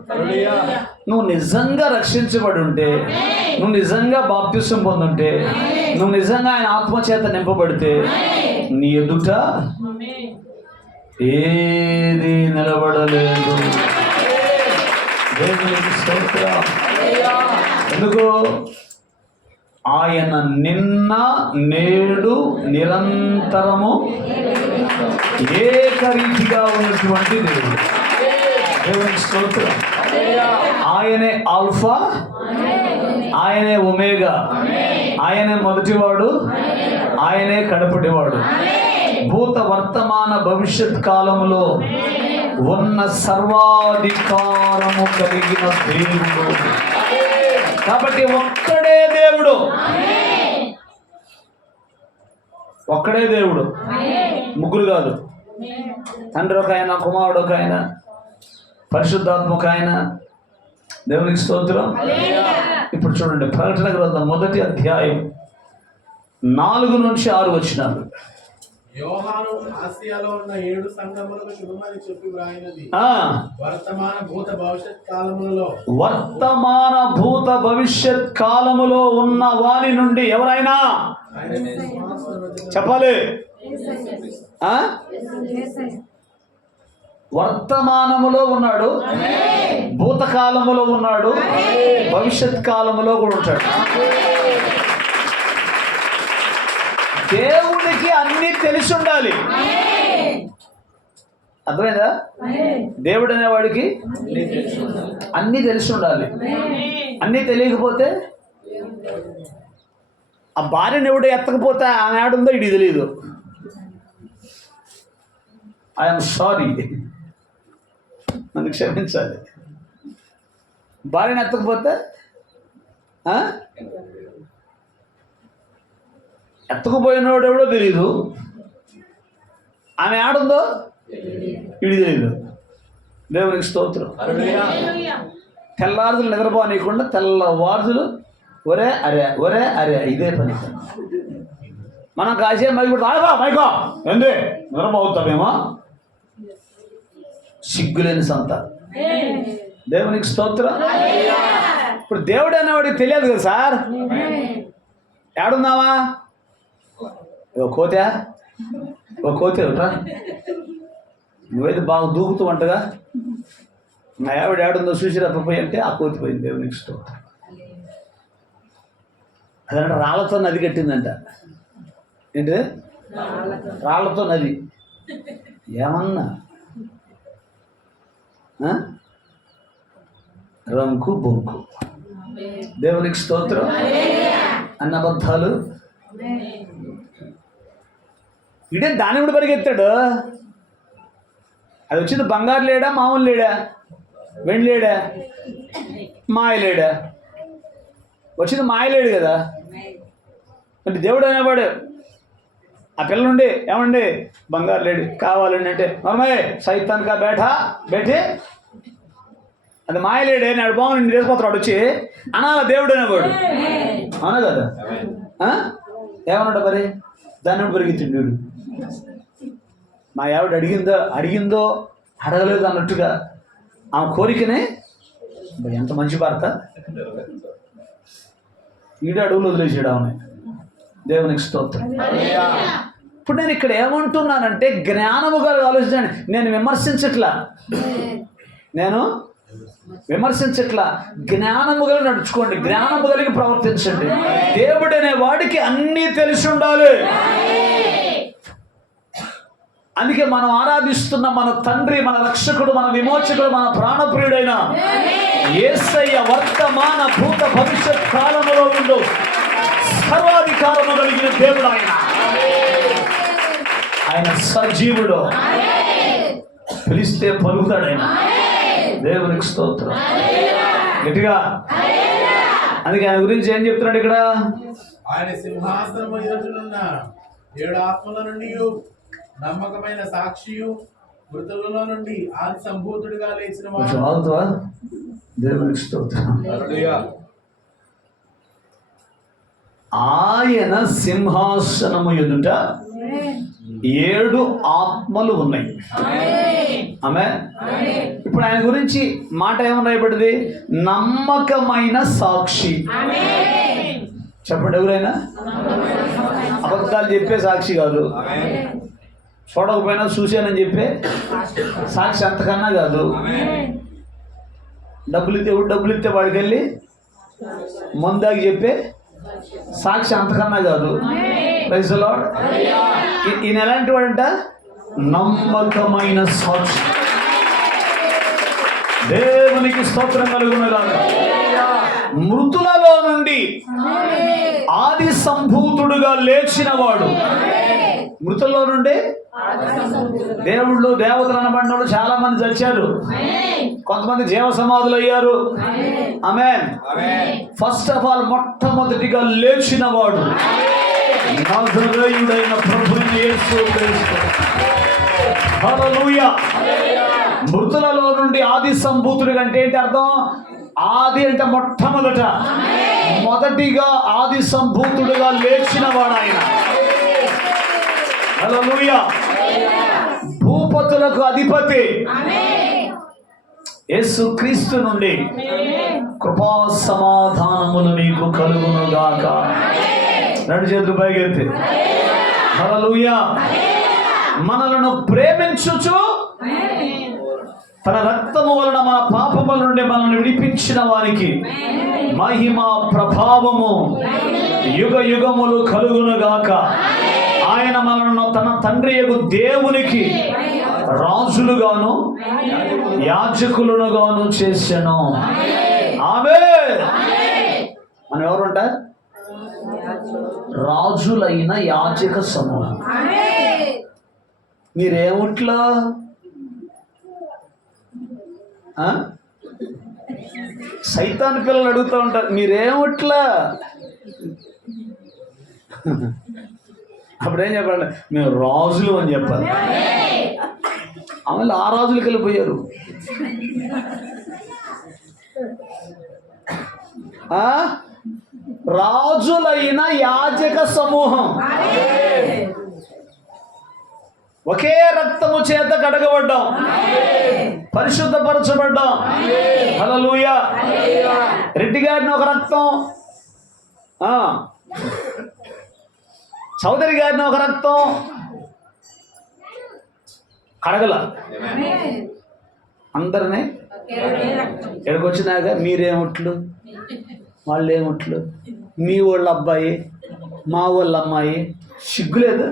నువ్వు నిజంగా రక్షించబడి ఉంటే, నువ్వు నిజంగా బాప్తిసం పొందుంటే, నువ్వు నిజంగా ఆయన ఆత్మచేత నింపబడితే, నీ ఎదుట ఏది నిలబడలేదు. దేవునికి స్తోత్రం. ఎందుకు? ఆయన నిన్న నేడు నిరంతరము ఏకరీతిగా ఉన్నటువంటి దేవుడు. దేవునికి స్తోత్రం. ఆయనే ఆల్ఫా, ఆయనే ఒమేగా, ఆయనే మొదటివాడు, ఆయనే కడపటివాడు. భూత వర్తమాన భవిష్యత్ కాలములో ఉన్న సర్వాధికారము కలిగిన దేవుడు. కాబట్టి ఒక్కడే దేవుడు, ఒక్కడే దేవుడు. ముగ్గురు కాదు. తండ్రి ఒక ఆయన, కుమారుడు ఒక ఆయన, పరిశుద్ధాత్మ ఒక ఆయన. దేవునికి స్తోత్రం. ఇప్పుడు ఇప్పుడు చూడండి, ప్రకటన గ్రంథం 1వ అధ్యాయం 4 నుంచి 6 వచనాలు. యోహాను ఆసియాలో ఉన్న 7 సంఘములకు శుభమని చెప్పి వ్రాయినది వర్తమాన భూత భవిష్యత్ కాలములో ఉన్న వారి నుండి ఎవరైనా చెప్పాలి. వర్తమానములో ఉన్నాడు, భూతకాలములో ఉన్నాడు, భవిష్యత్ కాలములో కూడా ఉంటాడు. దేవుడికి అన్ని తెలిసి ఉండాలి. అర్థమైందా? దేవుడు అనేవాడికి అన్ని తెలిసి ఉండాలి. అన్ని తెలియకపోతే ఆ భార్యను ఎవడు ఎత్తకపోతే ఆమె ఆడుందో ఇది తెలియదు. ఐఎమ్ సారీ, నన్ను క్షమించాలి. భార్యను ఎత్తకపోతే ఎత్తకపోయినోడు ఎవడో తెలీదు, ఆమె ఆడుందో ఇది తెలియదు. దేవునికి స్తోత్రం. తెల్లారుదులు నిద్రపోనీయకుండా తెల్లవారుదులు ఒరే అరే ఇదే పని. మనం కాసే మైకో ఏంది నిద్రపోతామేమో, సిగ్గులేని సంత. దేవునికి స్తోత్రం. ఇప్పుడు దేవుడు అనేవాడికి తెలియదు కదా సార్. ఏడున్నావా? ఓ కోతే ఒకరా, నువ్వైతే బాగా దూకుతూ అంటగా, నా ఆవిడ ఏడుందో చూసి రప్పపోయి అంటే ఆ కోతి పోయింది. దేవునికి స్తోత్రం. అదంటే రాళ్లతో నది కట్టిందంట. ఏంటి? రాళ్లతో నది. ఏమన్నా రంకు బొంకు. దేవునికి స్తోత్రం. అన్న అబద్ధాలు. ఇడే దాని కూడా పరిగెత్తాడు. అది వచ్చింది బంగారు లేడా, మామూలు లేడా, వెండి లేడా, మాయ లేడా? వచ్చింది మాయలేడు కదా. అంటే దేవుడు అనేవాడు ఆ పిల్ల నుండి ఏమండి బంగారు లేడు కావాలండి అంటే మమ్మీ సైతాన్ కా బేఠే అది మాయలేడే నాడు బాగుండి లేకపోతున్నాడు వచ్చి అనాల దేవుడు అనేవాడు. అవునా కదా? ఏమన్నాడు మరి? దాన్ని పెరిగితిండు. మా ఆవిడ అడిగిందో అడగలేదు అన్నట్టుగా ఆమె కోరికనే ఎంత మంచి భర్త ఈడు అడుగులు వదిలేసాడు ఆమె. దేవునికి స్తోత్రం. ఇప్పుడు నేను ఇక్కడ ఏమంటున్నానంటే జ్ఞానము గారు ఆలోచించండి. నేను విమర్శించట్లా, జ్ఞానము కలిగి నడుచుకోండి, జ్ఞానము కలిగి ప్రవర్తించండి. దేవుడు అనే వాడికి అన్నీ తెలిసి ఉండాలి. అందుకే మనం ఆరాధిస్తున్న మన తండ్రి, మన రక్షకుడు, మన విమోచకుడు, మన ప్రాణప్రియుడైన యేసయ్య వర్తమాన భూత భవిష్యత్ కాలములో ఉండు సర్వాధికారము కలిగిన దేవుడు. ఆయన సజీవుడు, పిలిస్తే పలుకుతాడు ఆయన. దేవునికి స్తోత్రం. గట్టిగా. అందుకే ఆయన గురించి ఏం చెప్తున్నాడు ఇక్కడ? ఆయన సింహాసనము ఎదుటనున్న 7 ఆత్మల నుండి నమ్మకమైన సాక్షియు మృతులలో నుండి ఆది సంభూతుడిగా లేచిన వాడు. దేవునికి స్తోత్రం. ఆయన సింహాసనము ఎదుట 7 ఆత్మలు ఉన్నాయి. ఆమె ఇప్పుడు ఆయన గురించి మాట ఏమని రాయబడింది? నమ్మకమైన సాక్షి. చెప్పండి, ఎవరైనా అబద్ధాలు చెప్పే సాక్షి కాదు, చూడకపోయినా చూశానని చెప్పే సాక్షి అంతకన్నా కాదు. డబ్బులు ఇస్తే వాడికి వెళ్ళి ముందాకి చెప్పే సాక్షి అంతకన్నా కాదు. Praise the lord. ఈయన ఎలాంటి వాడంట? నమ్మకమైన సాక్షి. దేవునికి స్తోత్రం కలుగునుగాక. మృతులలో నుండి ఆది సంభూతుడుగా లేచిన వాడు. మృతుల్లో నుండి దేవుళ్ళు దేవతలు అనబడిన వాళ్ళు చాలా మంది చచ్చారు, కొంతమంది జీవ సమాధులు అయ్యారు. ఆమేన్. ఫస్ట్ ఆఫ్ ఆల్ మొట్టమొదటిగా లేచిన వాడు నజరేయుడైన ప్రభువైన యేసు క్రీస్తు. హల్లెలూయా. మృతులలో నుండి ఆది సంభూతుడు అంటే ఏంటి అర్థం? ఆది అంటే మొట్టమొదట, మొదటిగా ఆది సంభూతుడుగా లేచిన వాడు ఆయన. హల్లెలూయా. భూపతులకు అధిపతి యేసుక్రీస్తు నుండి కృపా సమాధానములు నీకు కలుగునుగాక. రెండు చేతులు పైకెత్తి హల్లెలూయా. మనలను ప్రేమించుచు తన రక్తము వలన మన పాపముల నుండి మనల్ని విడిపించిన వారికి మహిమ ప్రభావము యుగ యుగములు కలుగునుగాక. ఆయన మనలను తన తండ్రియగు దేవునికి రాజులుగాను యాజకులుగాను చేసెను. ఆమేన్. మనం ఎవరుంట? రాజులైన యాజక సమూహం. మీరేముట్లో సైతాన్ పిల్లలు అడుగుతూ ఉంటారు, మీరేముట్లా? అప్పుడేం చెప్పాలి? మేము రాజులు అని చెప్పాలి. ఆమె ఆ రాజులకి వెళ్ళిపోయారు. రాజులైన యాజక సమూహం, ఒకే రక్తము చేత కడగబడ్డాం, పరిశుద్ధపరచబడ్డాం. హల్లెలూయా. రెడ్డి గారిని ఒక రక్తం, చౌదరి గారిని ఒక రక్తం కడగల. అందరినీ ఎక్కడికి వచ్చినాక మీరేముట్లు, వాళ్ళేముట్లు, మీ వాళ్ళ అబ్బాయి, మా వాళ్ళ అమ్మాయి. సిగ్గులేదు?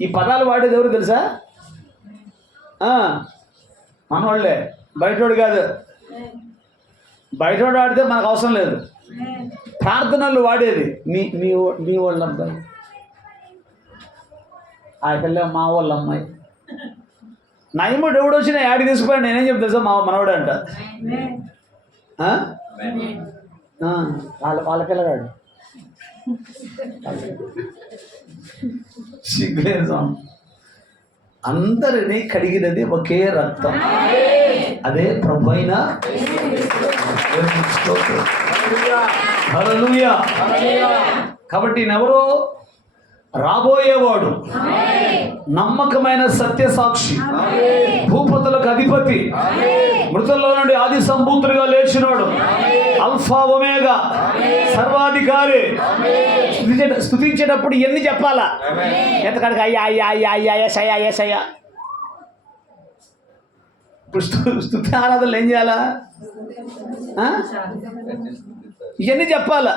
ఈ పదాలు వాడేది ఎవరు తెలుసా? మనవాళ్ళే, బయటోడు కాదు. బయటోడు వాడితే మనకు అవసరం లేదు. ప్రార్థనలు వాడేది మీ వాళ్ళ అబ్బాయి, ఆ పిల్ల మా వాళ్ళ అమ్మాయి. నయముడు ఎవడు వచ్చినా యాడికి తీసుకుపోయాడు. నేనేం చెప్తా సార్, మా మనవాడు అంట. వాళ్ళ పిల్లగాడు సిగ్గులేదు. అందరినీ కడిగినది ఒకే రక్తం, అదే ప్రభువైన హల్లెలూయా. కాబట్టి ఎవరో రాబోయేవాడు, నమ్మకమైన సత్యసాక్షి, భూపతులకు అధిపతి, మృతుల్లో నుండి ఆది సంభూతుడిగా లేచినాడు, అల్ఫా ఒమేగా, సర్వాధికారి. స్తుతించేటప్పుడు ఎన్ని చెప్పాలా? ఎంతకాడికి అయ్యా అయ్యా అయ్యా అయ్యా ఎసయ్యా ఎసయ్యా. ఇప్పుడు స్తుతి ఆరాధనలు ఏం చేయాలా? ఇవన్నీ చెప్పాలా?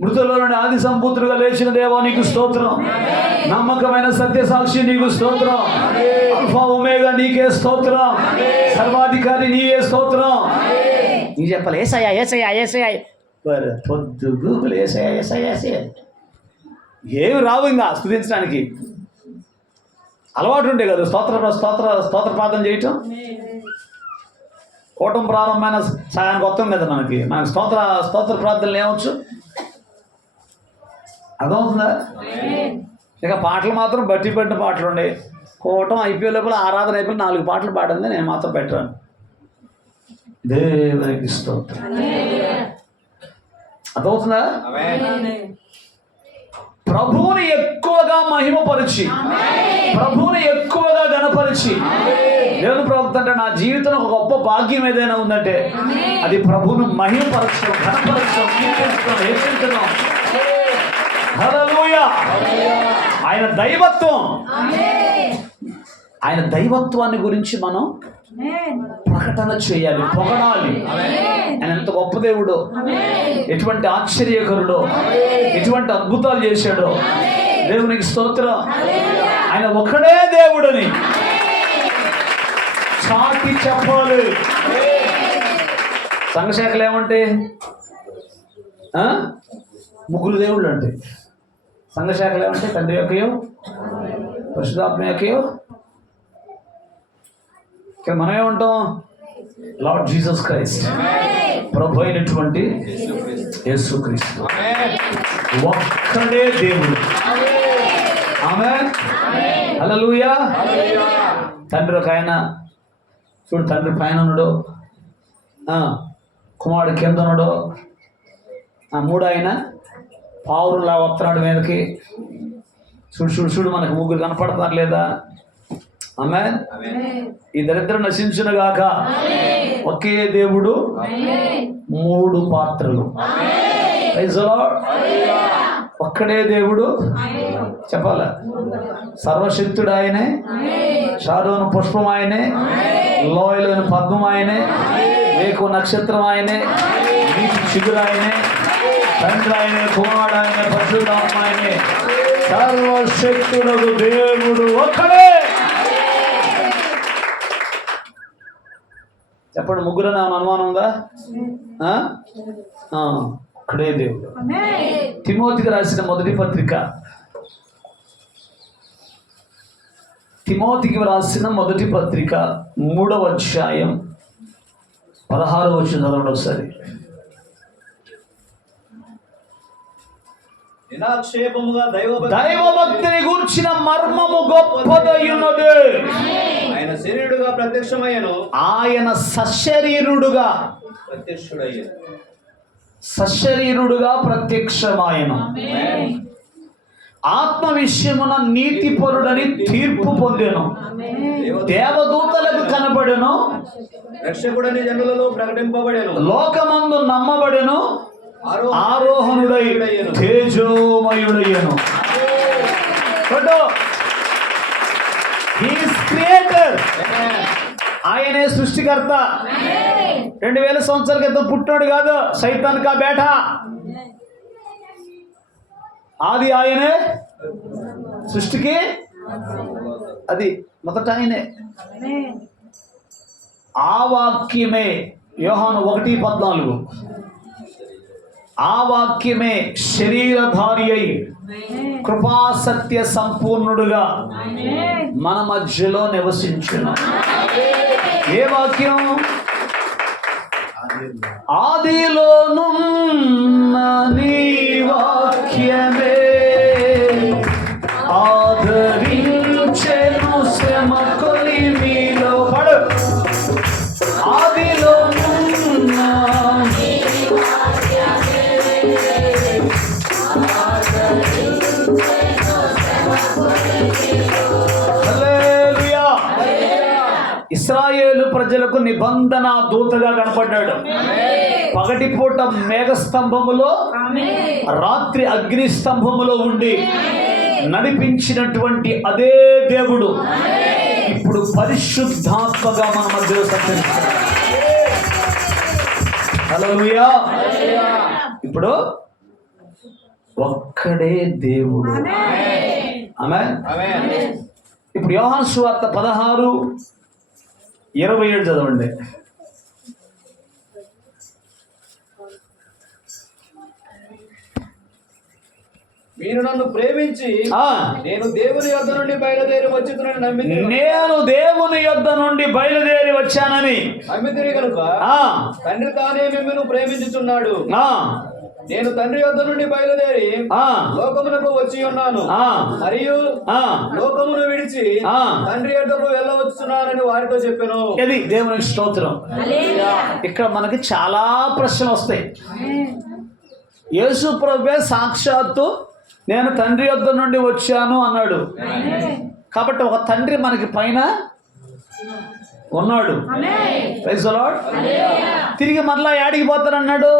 మృతుల్లో నుండి ఆది సంపూతుడుగా లేచిన దేవా నీకు స్తోత్రం, నమ్మకమైన సత్యసాక్షి నీకు స్తోత్రం, అల్ఫా ఒమేగా నీకే స్తోత్రం, సర్వాధికారి నీకే స్తోత్రం. నీ చెప్పాలి ఏసయ్యా ఏసయ్యా ఏసయ్యా. పొద్దు గూగుల్ ఏసయ్యా ఏసయ్యా ఏసయ్యా. ఏమి రావు ఇంకా స్తుతించడానికి. అలవాటు ఉండే కదా స్తోత్ర ప్రార్థన చేయటం. కూటం ప్రారంభమైన సగానికి వస్తాం కదా మనకి స్తోత్ర ప్రార్థనలు ఏమవచ్చు? అర్థమవుతుందా? ఇక పాటలు మాత్రం బట్టి పెట్టిన పాటలు ఉండే. కూటం అయిపోయే లోపల, ఆరాధన అయిపోయి 4 పాటలు పాడింది, నేను మాత్రం పెట్టాను. దేవునికి స్తోత్రం. అర్థమవుతుందా? ప్రభువుని ఎక్కువగా మహిమపరిచి, ప్రభువుని ఎక్కువగా గణపరిచి, దేవుని ప్రవక్త అంటే నా జీవితంలో ఒక గొప్ప భాగ్యం ఏదైనా ఉందంటే అది ప్రభువును మహిమపరచడం, గణపరచడం, కీర్తించడం, హెచ్చించడం. హల్లెలూయా. ఆయన దైవత్వం, ఆయన దైవత్వాన్ని గురించి మనం ప్రకటన చేయాలి, పొగడాలి. ఆయన ఎంత గొప్ప దేవుడో, ఎటువంటి ఆశ్చర్యకరుడో, ఎటువంటి అద్భుతాలు చేశాడో. దేవునికి స్తోత్రం. ఆయన ఒకడే దేవుడని చాటి చెప్పాలి. సంఘశాఖలు ఏమంటే 3 దేవుళ్ళు అంటే. సంఘశాఖలు ఏమంటే తండ్రి యొక్కయో, పరిశుద్ధాత్మ యొక్కయో. ఇక్కడ మనం ఏమంటాం? లార్డ్ జీసస్ క్రైస్ట్, ప్రభు అయినటువంటి యేసుక్రీస్తు ఒక్కడే దేవుడు. ఆమేన్. హల్లెలూయా. తండ్రి ఒక ఆయన చూడు, తండ్రి పైన ఉన్నాడు, కుమారుడు కింద ఉన్నాడు, ఆ మూడు ఆయన పావురులా వస్తున్నాడు మీదకి. చూడు చూడు చూడు, మనకు ముగ్గురు కనపడుతున్నారు లేదా? ఆమేన్. ఈ దరిద్రం నశించును గాక. ఒకే దేవుడు, మూడు పాత్రలు. Praise the lord. ఒక్కడే దేవుడు చెప్పాలా? సర్వశక్తుడు ఆయనే, షారోను పుష్పం ఆయనే, లోయలోని పద్మం ఆయనే, రేకు నక్షత్రం ఆయనే, నీటి చిగురు ఆయనే, తండ్రి ఆయనే, కుమారుడు ఆయనే, పరిశుద్ధాత్మ ఆయనే. సర్వశక్తుడు దేవుడు ఒక్కడే. చెప్పండి, ముగ్గురు అనుమానం ఉందా? ఒక్కడే దేవుడు. తిమోతికి రాసిన మొదటి పత్రిక, తిమోతికి రాసిన మొదటి పత్రిక 3వ అధ్యాయం 16వ వచనం చదవండి ఒకసారి. దైవభక్తిని గూర్చిన మర్మము గొప్పదయ్యున్నది. ఆయన శరీరుడుగా ప్రత్యక్షమయ్యను, ఆయన సశరీరుడుగా ప్రత్యక్షమాయను. ఆత్మ విషయమున నీతిపరుడని తీర్పు పొందెను, దేవదూతలకు కనబడెను, రక్షకుడని జనులలో ప్రకటింపబడెను, లోకమందు నమ్మబడెను, ఆరోహణుడై తేజోమయుడయ్యను. క్రియేటర్, ఆయనే సృష్టికర్త. 2000 సంవత్సరాల క్రితం పుట్టినాడు కాదు, సైతాన్ కా బేటా. ఆది ఆయనే, సృష్టికి అది మొదట ఆయనే. ఆ వాక్యమే యోహాను 1:14, ఆ వాక్యమే శరీరధారి అయి కృపాసత్య సంపూర్ణుడుగా మన మధ్యలో నివసించును. ఏ వాక్యం? ఆదిలోనున్న నీ వాక్యమే ఆదరించెను శ్రమ కొలిమిలో. పడు. ఆదిలోనున్న హల్లెలూయా. ఇశ్రాయేలు ప్రజలకు నిబంధన దూతగా కనపడ్డాడు. పగటిపూట మేఘస్తంభములో, రాత్రి అగ్ని స్తంభములో ఉండి నడిపించినటువంటి అదే దేవుడు ఇప్పుడు పరిశుద్ధాత్మగా మన మధ్యలో సంచరిస్తాడు. హల్లెలూయా. ఇప్పుడు ఒక్కడే దేవుడు. ఆమేన్. ఇప్పుడు యోహాను సువార్త 16:27 చదవండి. మీరు నన్ను ప్రేమించి నేను దేవుని యొద్ద నుండి బయలుదేరి వచ్చునని నమ్మితిరి. నేను దేవుని యొద్ద నుండి బయలుదేరి వచ్చానని నమ్మితిరి కనుక తండ్రి తానే మిమ్మల్ని ప్రేమించుచున్నాడు. నేను తండ్రి యొద్ద నుండి బయలుదేరి లోకమునకు వచ్చి ఉన్నాను, మరియు లోకమును విడిచి తండ్రి యొద్దకు వెళ్ళవచ్చున్నానని వారితో చెప్పాను. ఇది దేవునికి స్తోత్రం. ఇక్కడ మనకి చాలా ప్రశ్నలు వస్తాయి. యేసు ప్రభువే సాక్షాత్తు నేను తండ్రి యొద్ద నుండి వచ్చాను అన్నాడు. కాబట్టి ఒక తండ్రి మనకి పైన ఉన్నాడు. Praise the lord. తిరిగి మరలా యాడికి పోతానన్నాడు?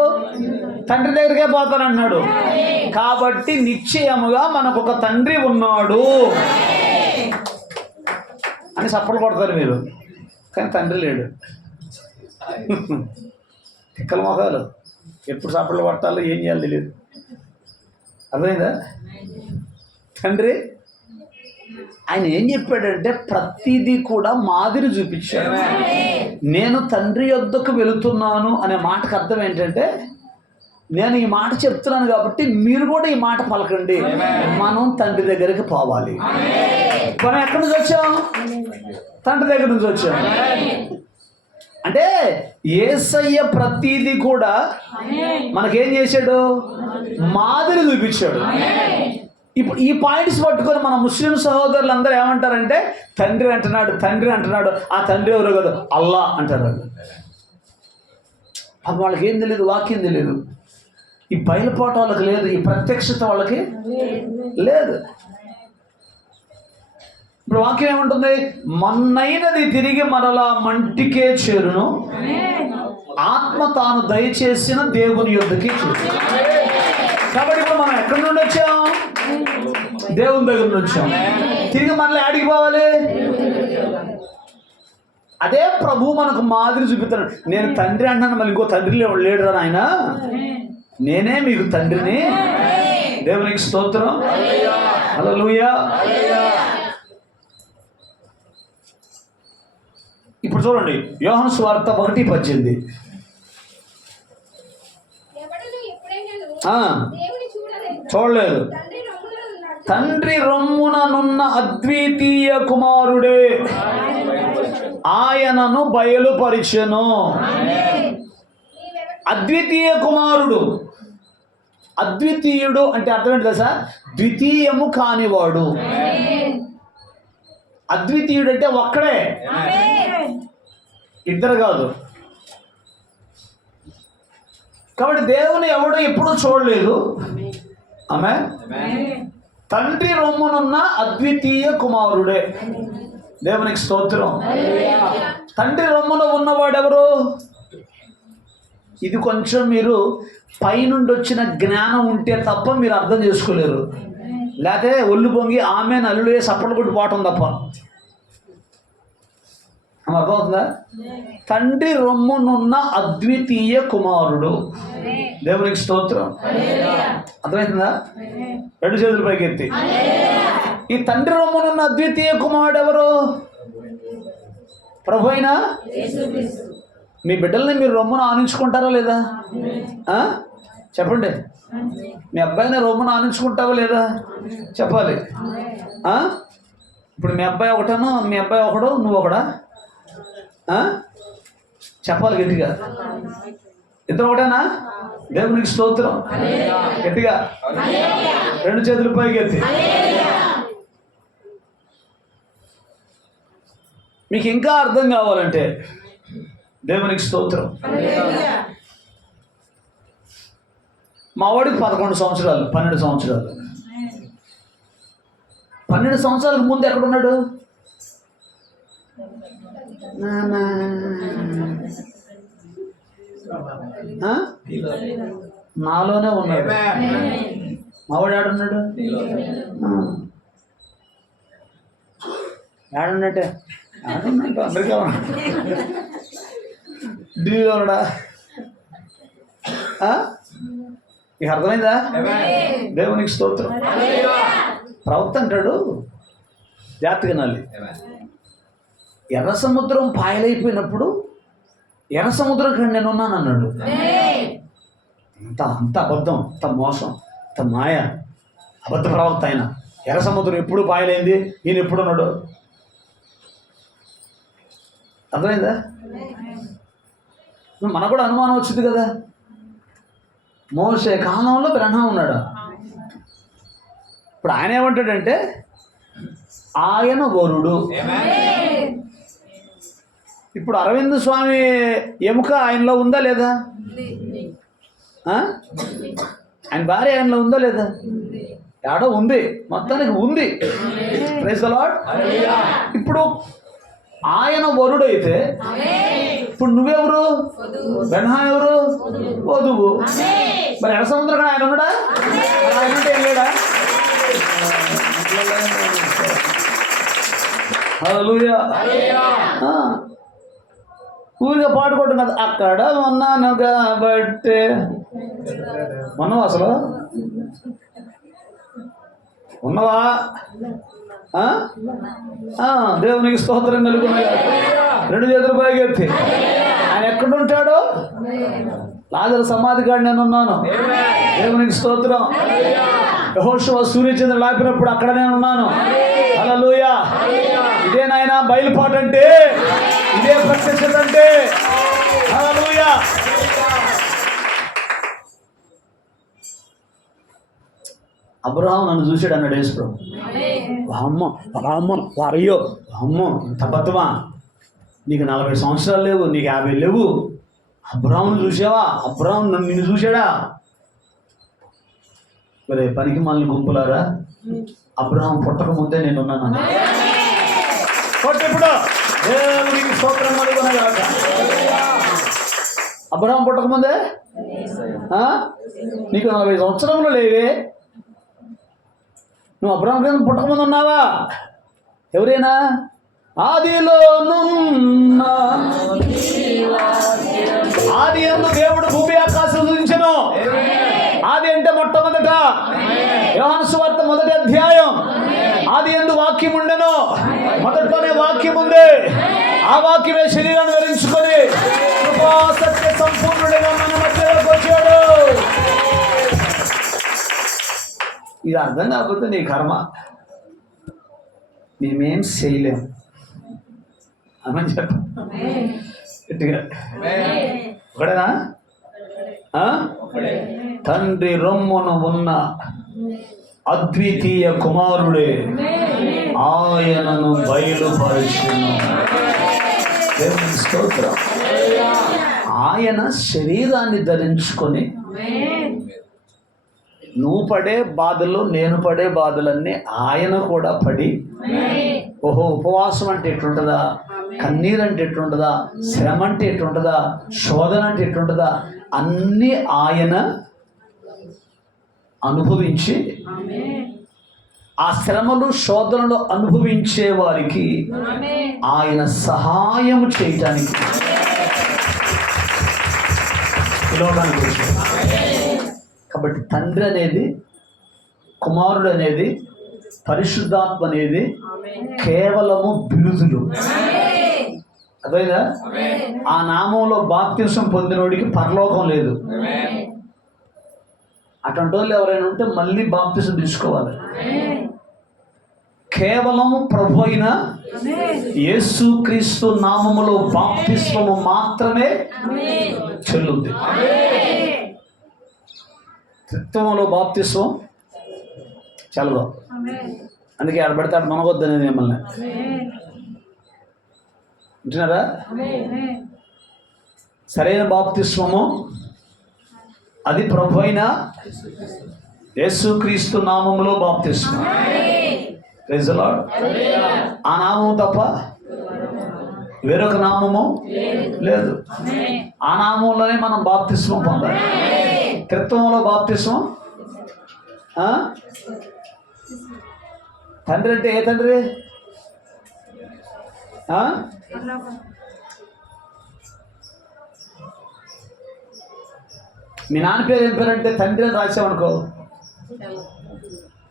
తండ్రి దగ్గరికే పోతానన్నాడు. కాబట్టి నిశ్చయముగా మనకు ఒక తండ్రి ఉన్నాడు అని సప్పలు కొడతారు మీరు, కానీ తండ్రి లేడు. తిక్కల మొహాలు ఎప్పుడు సప్పలు కొట్టాలో ఏం చేయాలో తెలియదు. అర్థమైందా? తండ్రి ఆయన ఏం చెప్పాడంటే ప్రతిదీ కూడా మాదిరి చూపించాడు. నేను తండ్రి యొద్దకు వెళుతున్నాను అనే మాటకు అర్థం ఏంటంటే, నేను ఈ మాట చెప్తున్నాను కాబట్టి మీరు కూడా ఈ మాట పలకండి. మనం తండ్రి దగ్గరికి పోవాలి. మనం ఎక్కడి నుంచి వచ్చాం? తండ్రి దగ్గర నుంచి వచ్చాం. అంటే యేసయ్య ప్రతిదీ కూడా మనకేం చేశాడు? మాదిరి చూపించాడు. ఇప్పుడు ఈ పాయింట్స్ పట్టుకొని మన ముస్లిం సహోదరులు అందరూ ఏమంటారంటే, తండ్రి అంటున్నాడు, తండ్రి అంటున్నాడు. ఆ తండ్రి ఎవరో కదా, అల్లా అంటారు. పాపం వాళ్ళకి ఏం తెలియదు, వాక్యం తెలియదు. ఈ బయలుపాటు వాళ్ళకి లేదు, ఈ ప్రత్యక్షత వాళ్ళకి లేదు. ఇప్పుడు వాక్యం ఏముంటుంది? మన్నైనది తిరిగి మరలా మంటికే చేరును, ఆత్మ తాను దయచేసిన దేవుని యొద్దకి చేరు. కాబట్టి ఇప్పుడు మనం ఎక్కడి నుండి వచ్చాం? దేవుని దగ్గర నుండి వచ్చాం. తిరిగి మరలా ఆడికి పోవాలి. అదే ప్రభు మనకు మాదిరి చూపిస్తాడు. నేను తండ్రి అంటాను, మళ్ళీ ఇంకో తండ్రి లేడురా నాయన, నేనే మీకు తండ్రిని. దేవునికి స్తోత్రం. హల్లెలూయా. ఇప్పుడు చూడండి, యోహాను సువార్త 1:18. చూడలేదు. తండ్రి రొమ్ముననున్న అద్వితీయ కుమారుడే ఆయనను బయలుపరిచెను. అద్వితీయ కుమారుడు. అద్వితీయుడు అంటే అర్థం ఏంటి తెలుసా? ద్వితీయము కానివాడు. అద్వితీయుడు అంటే ఒక్కడే, ఇద్దరు కాదు. కాబట్టి దేవుని ఎవడు ఎప్పుడూ చూడలేదు. ఆమె తండ్రి రొమ్మునున్న అద్వితీయ కుమారుడే. దేవునికి స్తోత్రం. తండ్రి రొమ్మున ఉన్నవాడెవరు? ఇది కొంచెం మీరు పైనుండి వచ్చిన జ్ఞానం ఉంటే తప్ప మీరు అర్థం చేసుకోలేరు. లేకపోతే ఒళ్ళు పొంగి ఆమె నల్లులు సప్పట్లు కొట్టి పోవటం తప్ప. అర్థమవుతుందా? తండ్రి రొమ్మునున్న అద్వితీయ కుమారుడు. దేవునికి స్తోత్రం. అర్థమవుతుందా? రెండు చేతుల పైకి ఎత్తి. ఈ తండ్రి రొమ్మునున్న అద్వితీయ కుమారుడు ఎవరు? ప్రభు అయినా. మీ బిడ్డల్ని మీరు రొమ్మున ఆనించుకుంటారా లేదా? చెప్పండి. మీ అబ్బాయిని రొమ్మున ఆనించుకుంటావా లేదా? చెప్పాలి. ఇప్పుడు మీ అబ్బాయి ఒకటను, మీ అబ్బాయి ఒకడు, నువ్వు ఒకడా? చెప్పాలి గట్టిగా. ఇద్దరు ఒకటేనా? దేవునికి స్తోత్రం. గట్టిగా రెండు చేతుల పైకి ఎత్తి. మీకు ఇంకా అర్థం కావాలంటే దేవునికి స్తోత్రం. మా వాడికి 11 సంవత్సరాలు, 12 సంవత్సరాలు. 12 సంవత్సరాలకు ముందు ఎక్కడున్నాడు? నాలోనే ఉన్నాడు. మావాడు ఆడున్నాడు. ఆడున్నట్టే ఆడున్నట్టు అందరికీ ఢిల్లీలో ఉన్నాడా? నీకు అర్థమైందా? దేవునికి స్తోత్రం. ప్రవక్త అంటాడు, జాగ్రత్తగా నాలి. ఎర్ర సముద్రం పాయలైపోయినప్పుడు ఎర్ర సముద్రం ఇక్కడ నేను ఉన్నాను అన్నాడు. అంత అబద్ధం, అంత మోసం, అంత మాయ, అబద్ధ ప్రవక్త ఆయన. ఎర్ర సముద్రం ఎప్పుడు పాయలైంది, ఈయన ఎప్పుడు ఉన్నాడు? అర్థమైందా? మనకు కూడా అనుమానం వచ్చింది కదా. మోసే కాలంలో బ్రహ్మ ఉన్నాడు. ఇప్పుడు ఆయన ఏమంటాడంటే ఆయన వరుడు. ఇప్పుడు అరవింద్ స్వామి ఎముక ఆయనలో ఉందా లేదా? ఆయన భార్య ఆయనలో ఉందా లేదా? ఏడో ఉంది, మొత్తానికి ఉంది. Praise the lord. ఇప్పుడు ఆయన వరుడైతే ఇప్పుడు నువ్వెవరు? బెన్హా ఎవరు? వధువు. మరి ఎర్ర సముద్రం ఆయన ఉన్నాడా? ఆయన అంటే ఏం లేడా? హల్లెలూయా. ఊరిగా పాడుకోవడం కదా. అక్కడ ఉన్నాను కాబట్టి. ఉన్నావా అసలు? ఉన్నావా? దేవునికి స్తోత్రం కలుగుతుంది. రెండు చేతులు పైకి ఎత్తి. ఆయన ఎక్కడుంటాడో? లాజరు సమాధి కాడ నేను ఉన్నాను. దేవునికి స్తోత్రం. యెహోషువ సూర్యచంద్రుడు లాపినప్పుడు అక్కడ నేను ఉన్నాను. హల్లెలూయా. ఇదే నాయన బయలుపాటు అంటే, ఇదే ప్రత్యక్షత అంటే. హల్లెలూయా. అబ్రహాం నన్ను చూశాడు అన్నాడు యేసుప్రభు. అయ్యో అమ్మో ఇంత అబద్ధమా? నీకు 40 సంవత్సరాలు లేవు, నీకు 50 లేవు, అబ్రాహామును చూసావా? అబ్రాహాము నిన్ను చూశాడా? మరి పనికి మళ్ళీ గుంపులారా, అబ్రాహాం పుట్టక ముందే నేను ఉన్నాను. ఇప్పుడు దేవునికి స్తోత్రం కలుగునగాక. అబ్రాహాం పుట్టక ముందే నీకు 40 సంవత్సరంలో లేవే. నువ్వు అబ్రాహాం కింద పుట్టక ముందు ఉన్నావా? ఎవరైనా ఆదిలోనున్నా ఆది యందు దేవుడు భూమి ఆకాశం సృజించెను. ఆది అంటే మొట్టమొదట యోహాను సువార్త 1వ అధ్యాయం. ఆది యందు వాక్యం ఉండెను, మొదట్లోనే వాక్యం ఉంది. ఆ వాక్యమే శరీరాన్ని ధరించుకొని కృపా సత్య సంపూర్ణుడిగా మన మధ్యలోకి వచ్చాడు. ఇది అర్థం కాకపోతే నీ కర్మ, మేమేం చేయలేం అని చెప్ప గట్టిగా. ఒకడేనా? తండ్రి రొమ్మున ఉన్న అద్వితీయ కుమారుడే ఆయనను బయలుపరచును. దేవుని స్తోత్రం. ఆయన శరీరాన్ని ధరించుకొని నువ్వు పడే బాధలు, నేను పడే బాధలన్నీ ఆయన కూడా పడి, ఓహో ఉపవాసం అంటే ఎట్లుంటుందా, కన్నీరు అంటే ఎట్లుంటుందా, శ్రమ అంటే ఎట్లుంటుందా, శోధన అంటే ఎట్లుంటుందా, అన్నీ ఆయన అనుభవించి, ఆ శ్రమలు శోధనలు అనుభవించే వారికి ఆయన సహాయం చేయటానికి పిలవడానికి వచ్చాడు. కాబట్టి తండ్రి అనేది, కుమారుడు అనేది, పరిశుద్ధాత్మ అనేది కేవలము బిరుదులు. అదేనా? ఆ నామంలో బాప్తిసం పొందినోడికి పరలోకం లేదు. అటువంటి వాళ్ళు ఎవరైనా ఉంటే మళ్ళీ బాప్తిసం తీసుకోవాలి. కేవలం ప్రభు అయిన యేసుక్రీస్తు నామములో బాప్తిస్మము మాత్రమే చెల్లుద్ది. త్రిత్వములో బాప్తిస్మం చల్లదు. అందుకే ఆడబెడతాడు మనకొద్దనేది మిమ్మల్ని. అంటున్నారా? సరైన బాప్తిస్మము అది ప్రభు అయిన యేసుక్రీస్తు నామములో బాప్తిస్మం. Praise the lord. ఆ నామము తప్ప వేరొక నామము లేదు. ఆ నామంలోనే మనం బాప్తిస్మం పొందాలి. త్రిత్వంలో బాప్తిస్మం. తండ్రి అంటే ఏ తండ్రి? మీ నాన్న పేరు ఏం పేరు అంటే తండ్రి అని రాసామనుకో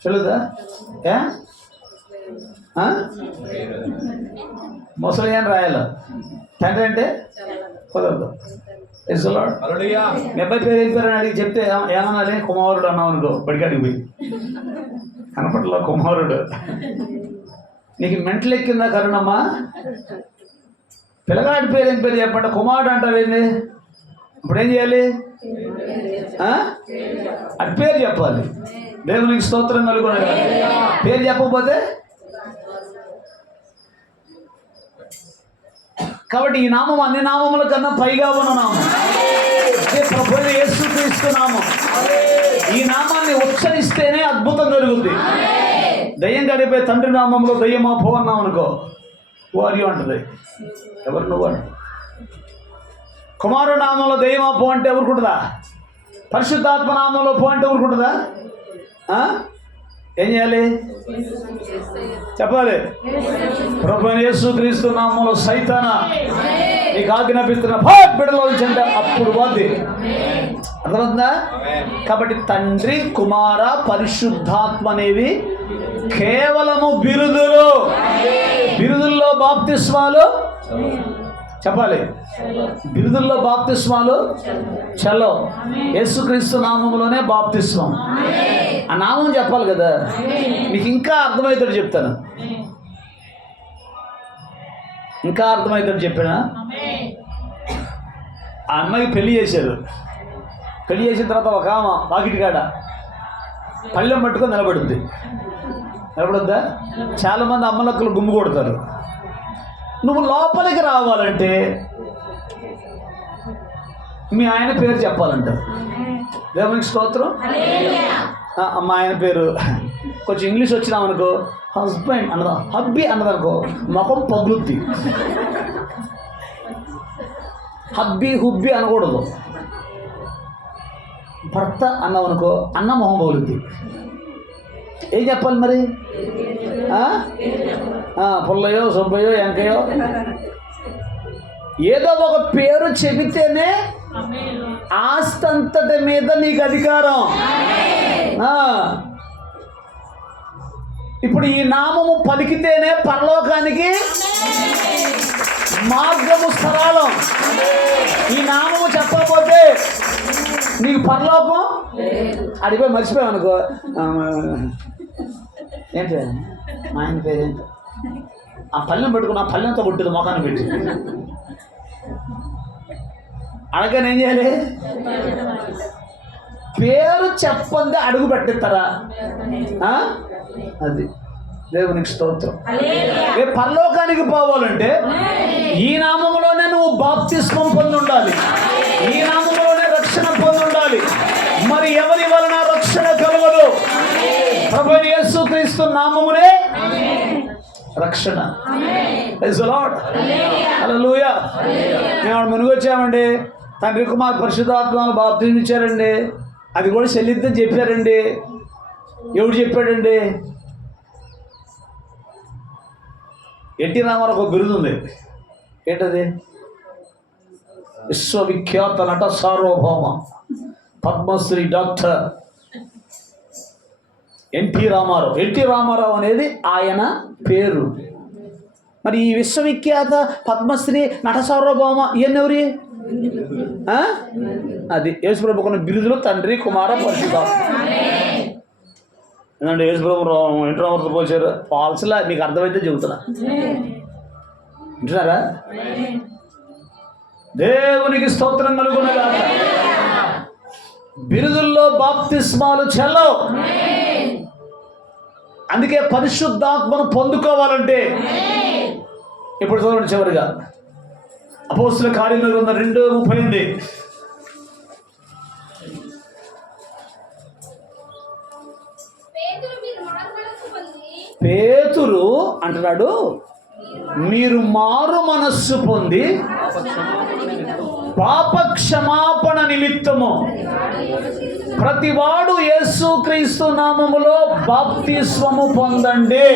చెల్లుదా? ముసలి అని రాయాల. తండ్రి అంటే కుదరదు. మీ అబ్బాయి పేరు ఏం పేరు అని అడిగి చెప్తే ఏమనాలి? కుమారుడు అన్నావు అనుకో, బడికాడికి పోయి కనపట్ల కుమారుడు. నీకు మెంటలు ఎక్కిందా కరుణమ్మా? పిల్లగాడి పేరు ఏం పేరు చెప్పండి, కుమారుడు అంటావేంది? ఇప్పుడు ఏం చేయాలి? అటు పేరు చెప్పాలి. దేవునికి స్తోత్రం కలుగునగా. పేరు చెప్పకపోతే కాబట్టి ఈ నామం అన్ని నామముల కన్నా పైగా ఉన్న నామం అదే ప్రభు యేసుక్రీస్తు నామం. ఈ నామాన్ని ఉచ్చరిస్తేనే అద్భుతం జరుగుద్ది. దయ్యం గడిపోయి తండ్రి నామంలో దయ్యం ఆపు అన్నాం అనుకో, వారి అంటది. ఎవరు నువ్వు అంట. కుమారుడు నామంలో దయ్యం ఆపు అంటే ఎవరుకుంటుందా? పరిశుద్ధాత్మ నామంలో పో అంటే ఊరుకుంటుందా? ఏం చేయాలి? చెప్పాలి. ప్రభువైన యేసుక్రీస్తు నామంలో సైతానా నీకు ఆజ్ఞాపిస్తున్న బిడ్డలో అంటే అప్పుడు పోద్ది. అర్థమవుతుందా? కాబట్టి తండ్రి, కుమార, పరిశుద్ధాత్మ అనేవి కేవలము బిరుదులు. బిరుదుల్లో బాప్తిస్మాలు చెప్పాలి. బిరుదుల్లో బాప్తిస్మాలు చలో. యేసుక్రీస్తు నామములోనే బాప్తిస్మం. ఆ నామం చెప్పాలి కదా. మీకు ఇంకా అర్థమవుతాడు చెప్తాను. ఇంకా అర్థమవుతాడు చెప్పినా. ఆ అమ్మాయికి పెళ్లి చేశారు. పెళ్లి చేసిన తర్వాత ఒక ఆమె పాకిటి కాడ పళ్ళెం పట్టుకొని నిలబడుద్ది. నిలబడద్దా? చాలామంది అమ్మలక్కలు గుమ్ము కొడతారు. నువ్వు లోపలికి రావాలంటే మీ ఆయన పేరు చెప్పాలంటారు. దేవునికి స్తోత్రం. మా ఆయన పేరు కొంచెం ఇంగ్లీష్ వచ్చినామనుకో, హస్బెండ్ అన్నదా, హబ్బీ అన్నదనుకో ముఖం పగులుద్ది. హబ్బీ హుబ్బీ అనకూడదు. భర్త అన్నామనుకో అన్న మొహం పగులుద్ది. ఏం చెప్పాలి మరి? పుల్లయో సుబ్బయ్యో ఎంకయో ఏదో ఒక పేరు చెబితేనే ఆస్తంతటి మీద నీకు అధికారం. ఇప్పుడు ఈ నామము పలికితేనే పరలోకానికి మార్గము సరళం. ఈ నామము చెప్పకపోతే నీకు పరలోకం అడిగిపోయి మర్చిపోయావు అనుకో. ఏంటి మా ఆయన పేరేంటి? ఆ పల్లెం పెట్టుకుని ఆ పల్లెంతో పుట్టింది మొఖాన్ని పెట్టి అడగని ఏం చేయాలి? పేరు చెప్పందే అడుగు పెట్టిస్తారా? అది దేవునికి స్తోత్రం. పరలోకానికి పోవాలంటే ఈ నామములోనే నువ్వు బాప్తిస్మం పొంది ఉండాలి. ఈ నామములోనే రక్షణ పొంది ఉండాలి. మరి ఎవరి వలన రక్షణ కలగదు? ప్రభువైన యేసుక్రీస్తు నామమునే రక్షణ. Praise the lord. హల్లెలూయా. మేము మునిగొచ్చామండి, తండ్రి కుమార్ పరిశుద్ధాత్మను బాప్తిజం ఇచ్చారండి, అది కూడా చెల్లిద్దని చెప్పారండి. ఎవడు చెప్పాడండి? ఎన్టీ రామారావు ఒక బిరుదు ఉంది. ఏంటది? విశ్వవిఖ్యాత నట సార్వభౌమ Padmashri doctor N T Rama Rao. N T Rama Rao అనేది ఆయన పేరు. మరి ఈ విశ్వవిఖ్యాత పద్మశ్రీ నట సార్వభౌమ ఇవన్నీ ఎవరి? అది యేసుప్రభు కొన్ని బిరుదులు తండ్రి కుమార పరిశుద్ధాత్మ. ఎందుకంటే యేసుప్రభు ఎన్టీ రామారావు పోల్చారు. ఫాల్స్లా మీకు అర్థమైతే చెబుతున్నా. వింటున్నారా? దేవునికి స్తోత్రం కలుగునుగా. బిరుదుల్లో బాప్తిస్మాలు చెల్లవు. అందుకే పరిశుద్ధాత్మను పొందుకోవాలంటే ఇప్పుడు చూడండి, చివరిగా అపోస్తుల కార్యముల గ్రంథం 2:38. పేతురు అంటున్నాడు, మీరు మారు మనస్సు పొంది పాప క్షమాపణ నిమిత్తము ప్రతివాడు యేసుక్రీస్తు నామములో బాప్తిస్మము పొందండి,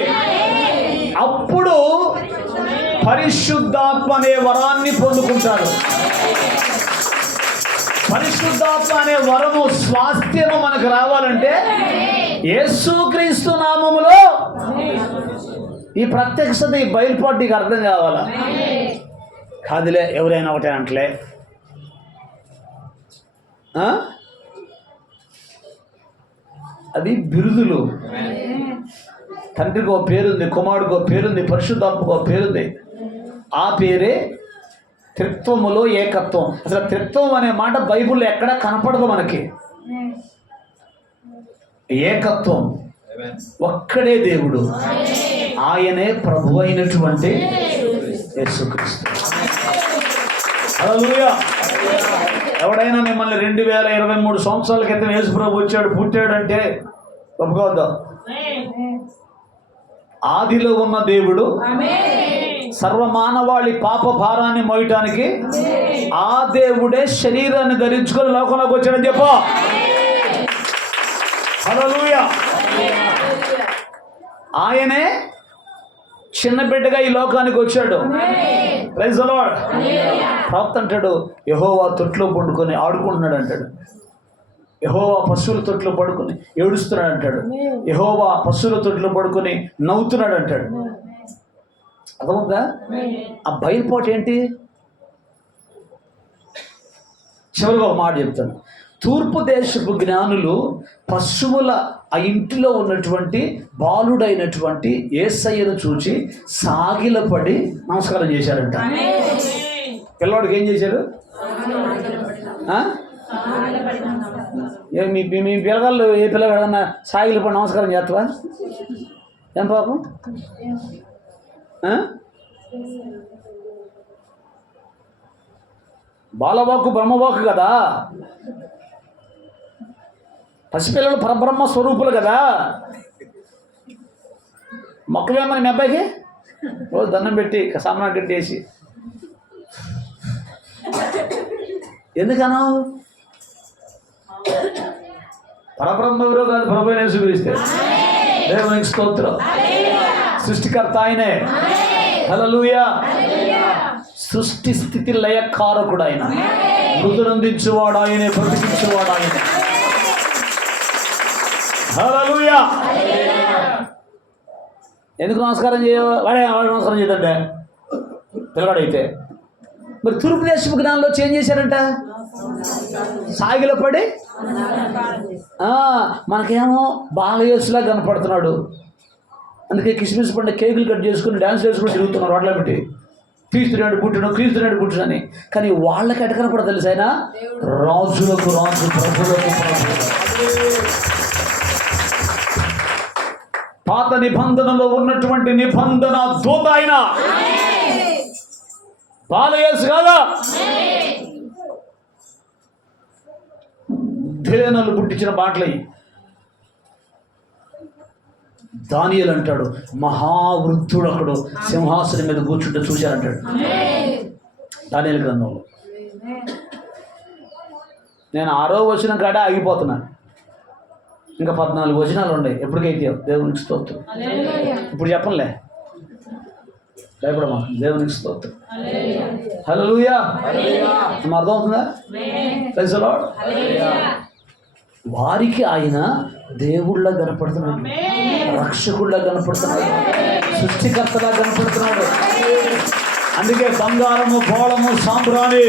అప్పుడు పరిశుద్ధాత్మ అనే వరాన్ని పొందుకుంటాడు. పరిశుద్ధాత్మ అనే వరము స్వాస్థ్యము మనకు రావాలంటే యేసుక్రీస్తు నామములో ఈ ప్రత్యక్షత, ఈ బయలుపాటుకి అర్థం కావాలా? కాదులే ఎవరైనా ఒకటే అంటలే. అది బిరుదులు. తండ్రికి ఒక పేరుంది, కుమారుడికి ఒక పేరుంది, పరిశుద్ధాత్మకు ఒక పేరుంది. ఆ పేరే త్రిత్వములో ఏకత్వం. అసలు త్రిత్వం అనే మాట బైబిల్లో ఎక్కడా కనపడదు మనకి. ఏకత్వం, ఒక్కడే దేవుడు, ఆయనే ప్రభు అయినటువంటి యేసుక్రీస్తు. హల్లెలూయా. ఎవడైనా మిమ్మల్ని 2023 సంవత్సరాల క్రితం యేసు ప్రభు వచ్చాడు, పుట్టాడంటే ఒప్పుకోవద్దా? ఆదిలో ఉన్న దేవుడు సర్వమానవాళి పాప భారాన్ని మోయటానికి ఆ దేవుడే శరీరాన్ని ధరించుకొని లోకంలోకి వచ్చాడని చెప్పు. హల్లెలూయా. ఆయనే చిన్న బిడ్డగా ఈ లోకానికి వచ్చాడు. Praise the lord. ప్రవక్త అంటాడు, యెహోవా తొట్లో పండుకొని ఆడుకుంటున్నాడు అంటాడు. యెహోవా పశువుల తొట్లో పడుకొని ఏడుస్తున్నాడు అంటాడు. యెహోవా పశువుల తొట్లో పడుకొని నవ్వుతున్నాడు అంటాడు. అర్థమవుతుందా? ఆ బయలుపాటు ఏంటి? చివరిగా ఒక మాట చెప్తాను. తూర్పు దేశపు జ్ఞానులు పశువుల ఆ ఇంటిలో ఉన్నటువంటి బాలుడైనటువంటి యేసయ్యను చూచి సాగిలపడి నమస్కారం చేశారంట. పిల్లవాడికి ఏం చేశారు? మీ పిల్లగాళ్ళు ఏ పిల్లగాడన్నా సాగిలపడి నమస్కారం చేస్తావా? ఏం పాపం? బాలవాకు బ్రహ్మవాకు కదా, పసిపిల్లలు పరబ్రహ్మ స్వరూపులు కదా. మొక్కవేమని మీ అబ్బాయికి రోజు దండం పెట్టి సామాన్ గడ్డి వేసి ఎందుకన్నా పరబ్రహ్మ ఎవరో కాదు, ప్రభు యేసుక్రీస్తు. దేవునికి స్తోత్రం. సృష్టికర్త ఆయనే. హల్లెలూయా. సృష్టి స్థితి లయకారకుడు ఆయన. మృతునందించువాడు ఆయనే, బ్రతికించువాడు ఆయనే. హల్లెలూయా. ఎందుకు నమస్కారం వాడే నమస్కారం చేయదంటే పిల్లగాడైతే. మరి తూర్పు దేశపు జ్ఞానంలో చేంజ్ చేశారంట, సాగిలో పడి మనకేమో బాలయేసులా కనపడుతున్నాడు. అందుకే కిస్మిస్ పండుగ కేకులు కట్ చేసుకుని డ్యాన్స్ చేసుకుని తిరుగుతున్నారు వాటిలో పెట్టి, క్రీస్తునాడు పుట్టును క్రీస్తునాడు పుట్టును అని. కానీ వాళ్ళకి ఎట కనపడదు తెలుసు, ఆయన రాజులకు రాజు, ప్రభులకు ప్రభు. పాత నిబంధనలో ఉన్నటువంటి నిబంధన దూత ఆయన బాలయేసు కాదా. ధేనలు పుట్టించిన మాటలయ్యి. దానియేలు అంటాడు, మహావృద్ధుడు ఒకడు సింహాసనం మీద కూర్చుంటే చూశానంటాడు దానియేలు గ్రంథంలో. నేను 6వ వచనం కాడ ఆగిపోతున్నాను, ఇంకా 14 వచనాలు ఉన్నాయి. ఎప్పటికైతే దేవునికి స్తోత్రం. ఇప్పుడు చెప్పంలే, భయపడమా. దేవునికి స్తోత్రం. హల్లెలూయా. అర్థం అవుతుందా? Praise the lord. వారికి ఆయన దేవుళ్ళ కనపడుతున్నాడు, రక్షకుళ్ళ కనపడుతున్నాడు, సృష్టికర్తగా కనపడుతున్నాడు. అందుకే బంగారము, బోళము, సాంబ్రాణి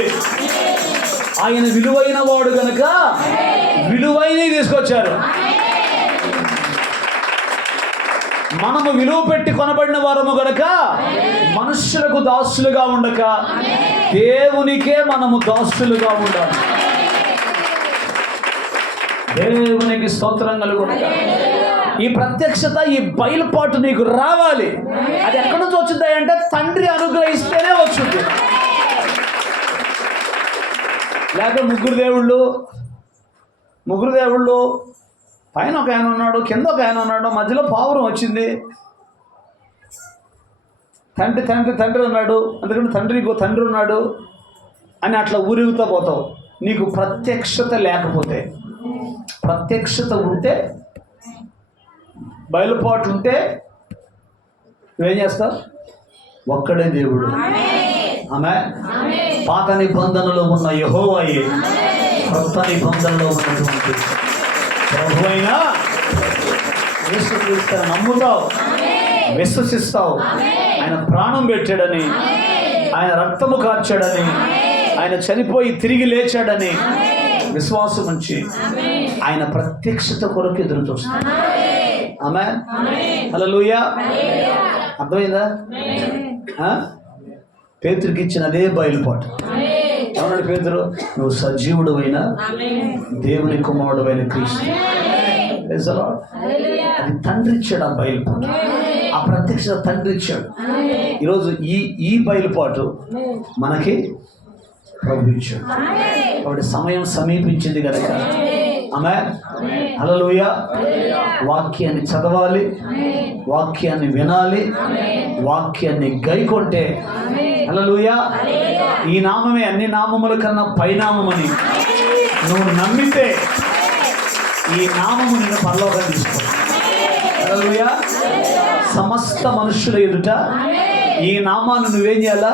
ఆయన విలువైన వాడు కనుక విలువైనవి తీసుకొచ్చారు. మనము విలువ పెట్టి కొనబడిన వారము గనక మనుష్యులకు దాసులుగా ఉండక దేవునికే మనము దాసులుగా ఉండాలి. దేవునికి స్తోత్రం కలుగునుగాక. ఈ ప్రత్యక్షత, ఈ బయలుపాటు నీకు రావాలి. అది ఎక్కడి నుంచి వచ్చింది అంటే తండ్రి అనుగ్రహిస్తేనే వచ్చింది. లేక ముగ్గురు దేవుళ్ళు పైన ఒక ఆయన ఉన్నాడు, కింద ఒక ఆయన ఉన్నాడు, మధ్యలో పావురం వచ్చింది. తండ్రి ఉన్నాడు, అందుకని తండ్రికి తండ్రి ఉన్నాడు అని అట్లా ఊరుగుతూ పోతావు. నీకు ప్రత్యక్షత లేకపోతే, ప్రత్యక్షత ఉంటే, బయలుపాటు ఉంటే నువ్వేం చేస్తావు? ఒక్కడే దేవుడు. ఆమె పాత నిబంధనలో ఉన్న యెహోవాయే కొత్త నిబంధనలో ఉన్నటువంటి ప్రభు అయినా యేసుక్రీస్తుని నమ్ముతావు, విశ్వసిస్తావు. ఆయన ప్రాణం పెట్టాడని, ఆయన రక్తము కార్చాడని, ఆయన చనిపోయి తిరిగి లేచాడని విశ్వాసం ఉంచి ఆయన ప్రత్యక్షత కొరకు ఎదురు చూస్తాడు. ఆమేన్. హల్లెలూయా. అర్థమైందా? పేతురుకి ఇచ్చిన అదే బయలుపాటు. ఏమన్నాడు పేతురు? నువ్వు సజీవుడు అయిన దేవుని కుమారుడు అయిన క్రీస్తు. అది తండ్రి ఇచ్చాడు ఆ బయలుపాటు, ఆ ప్రత్యక్షత తండ్రి ఇచ్చాడు. ఈరోజు ఈ బయలుపాటు మనకి ప్రభు ఇచ్చాడు. కాబట్టి సమయం సమీపించింది కనుక ఆమేన్. హల్లెలూయా. వాక్యాన్ని చదవాలి, వాక్యాన్ని వినాలి, వాక్యాన్ని గైకొంటే హల్లెలూయా ఈ నామమే అన్ని నామముల కన్నా పైనామమని నువ్వు నమ్మితే ఈ నామము నిన్ను పరలోకం తీసుకో. హల్లెలూయా. సమస్త మనుషుల ఎదుట ఈ నామాన్ని నువ్వేం చేయాలా?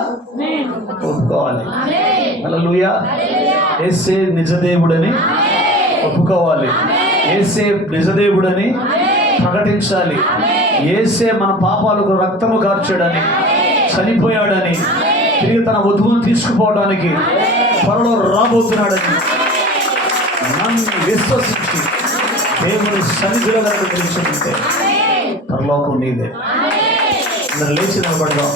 ఒప్పుకోవాలి. హల్లెలూయా. యేసే నిజదేవుడని ఒప్పుకోవాలి, యేసే నిజదేవుడని ప్రకటించాలి, యేసే మన పాపాలకు రక్తము కార్చాడని, చనిపోయాడని, తిరిగి తన వధువును తీసుకుపోవడానికి త్వరలో రాబోతున్నాడని నన్ను విశ్వసించి దేవుని సన్నిధిలో తెలుసుకుంటే పరలోకం నీదే. లేచి నిలబడదాం.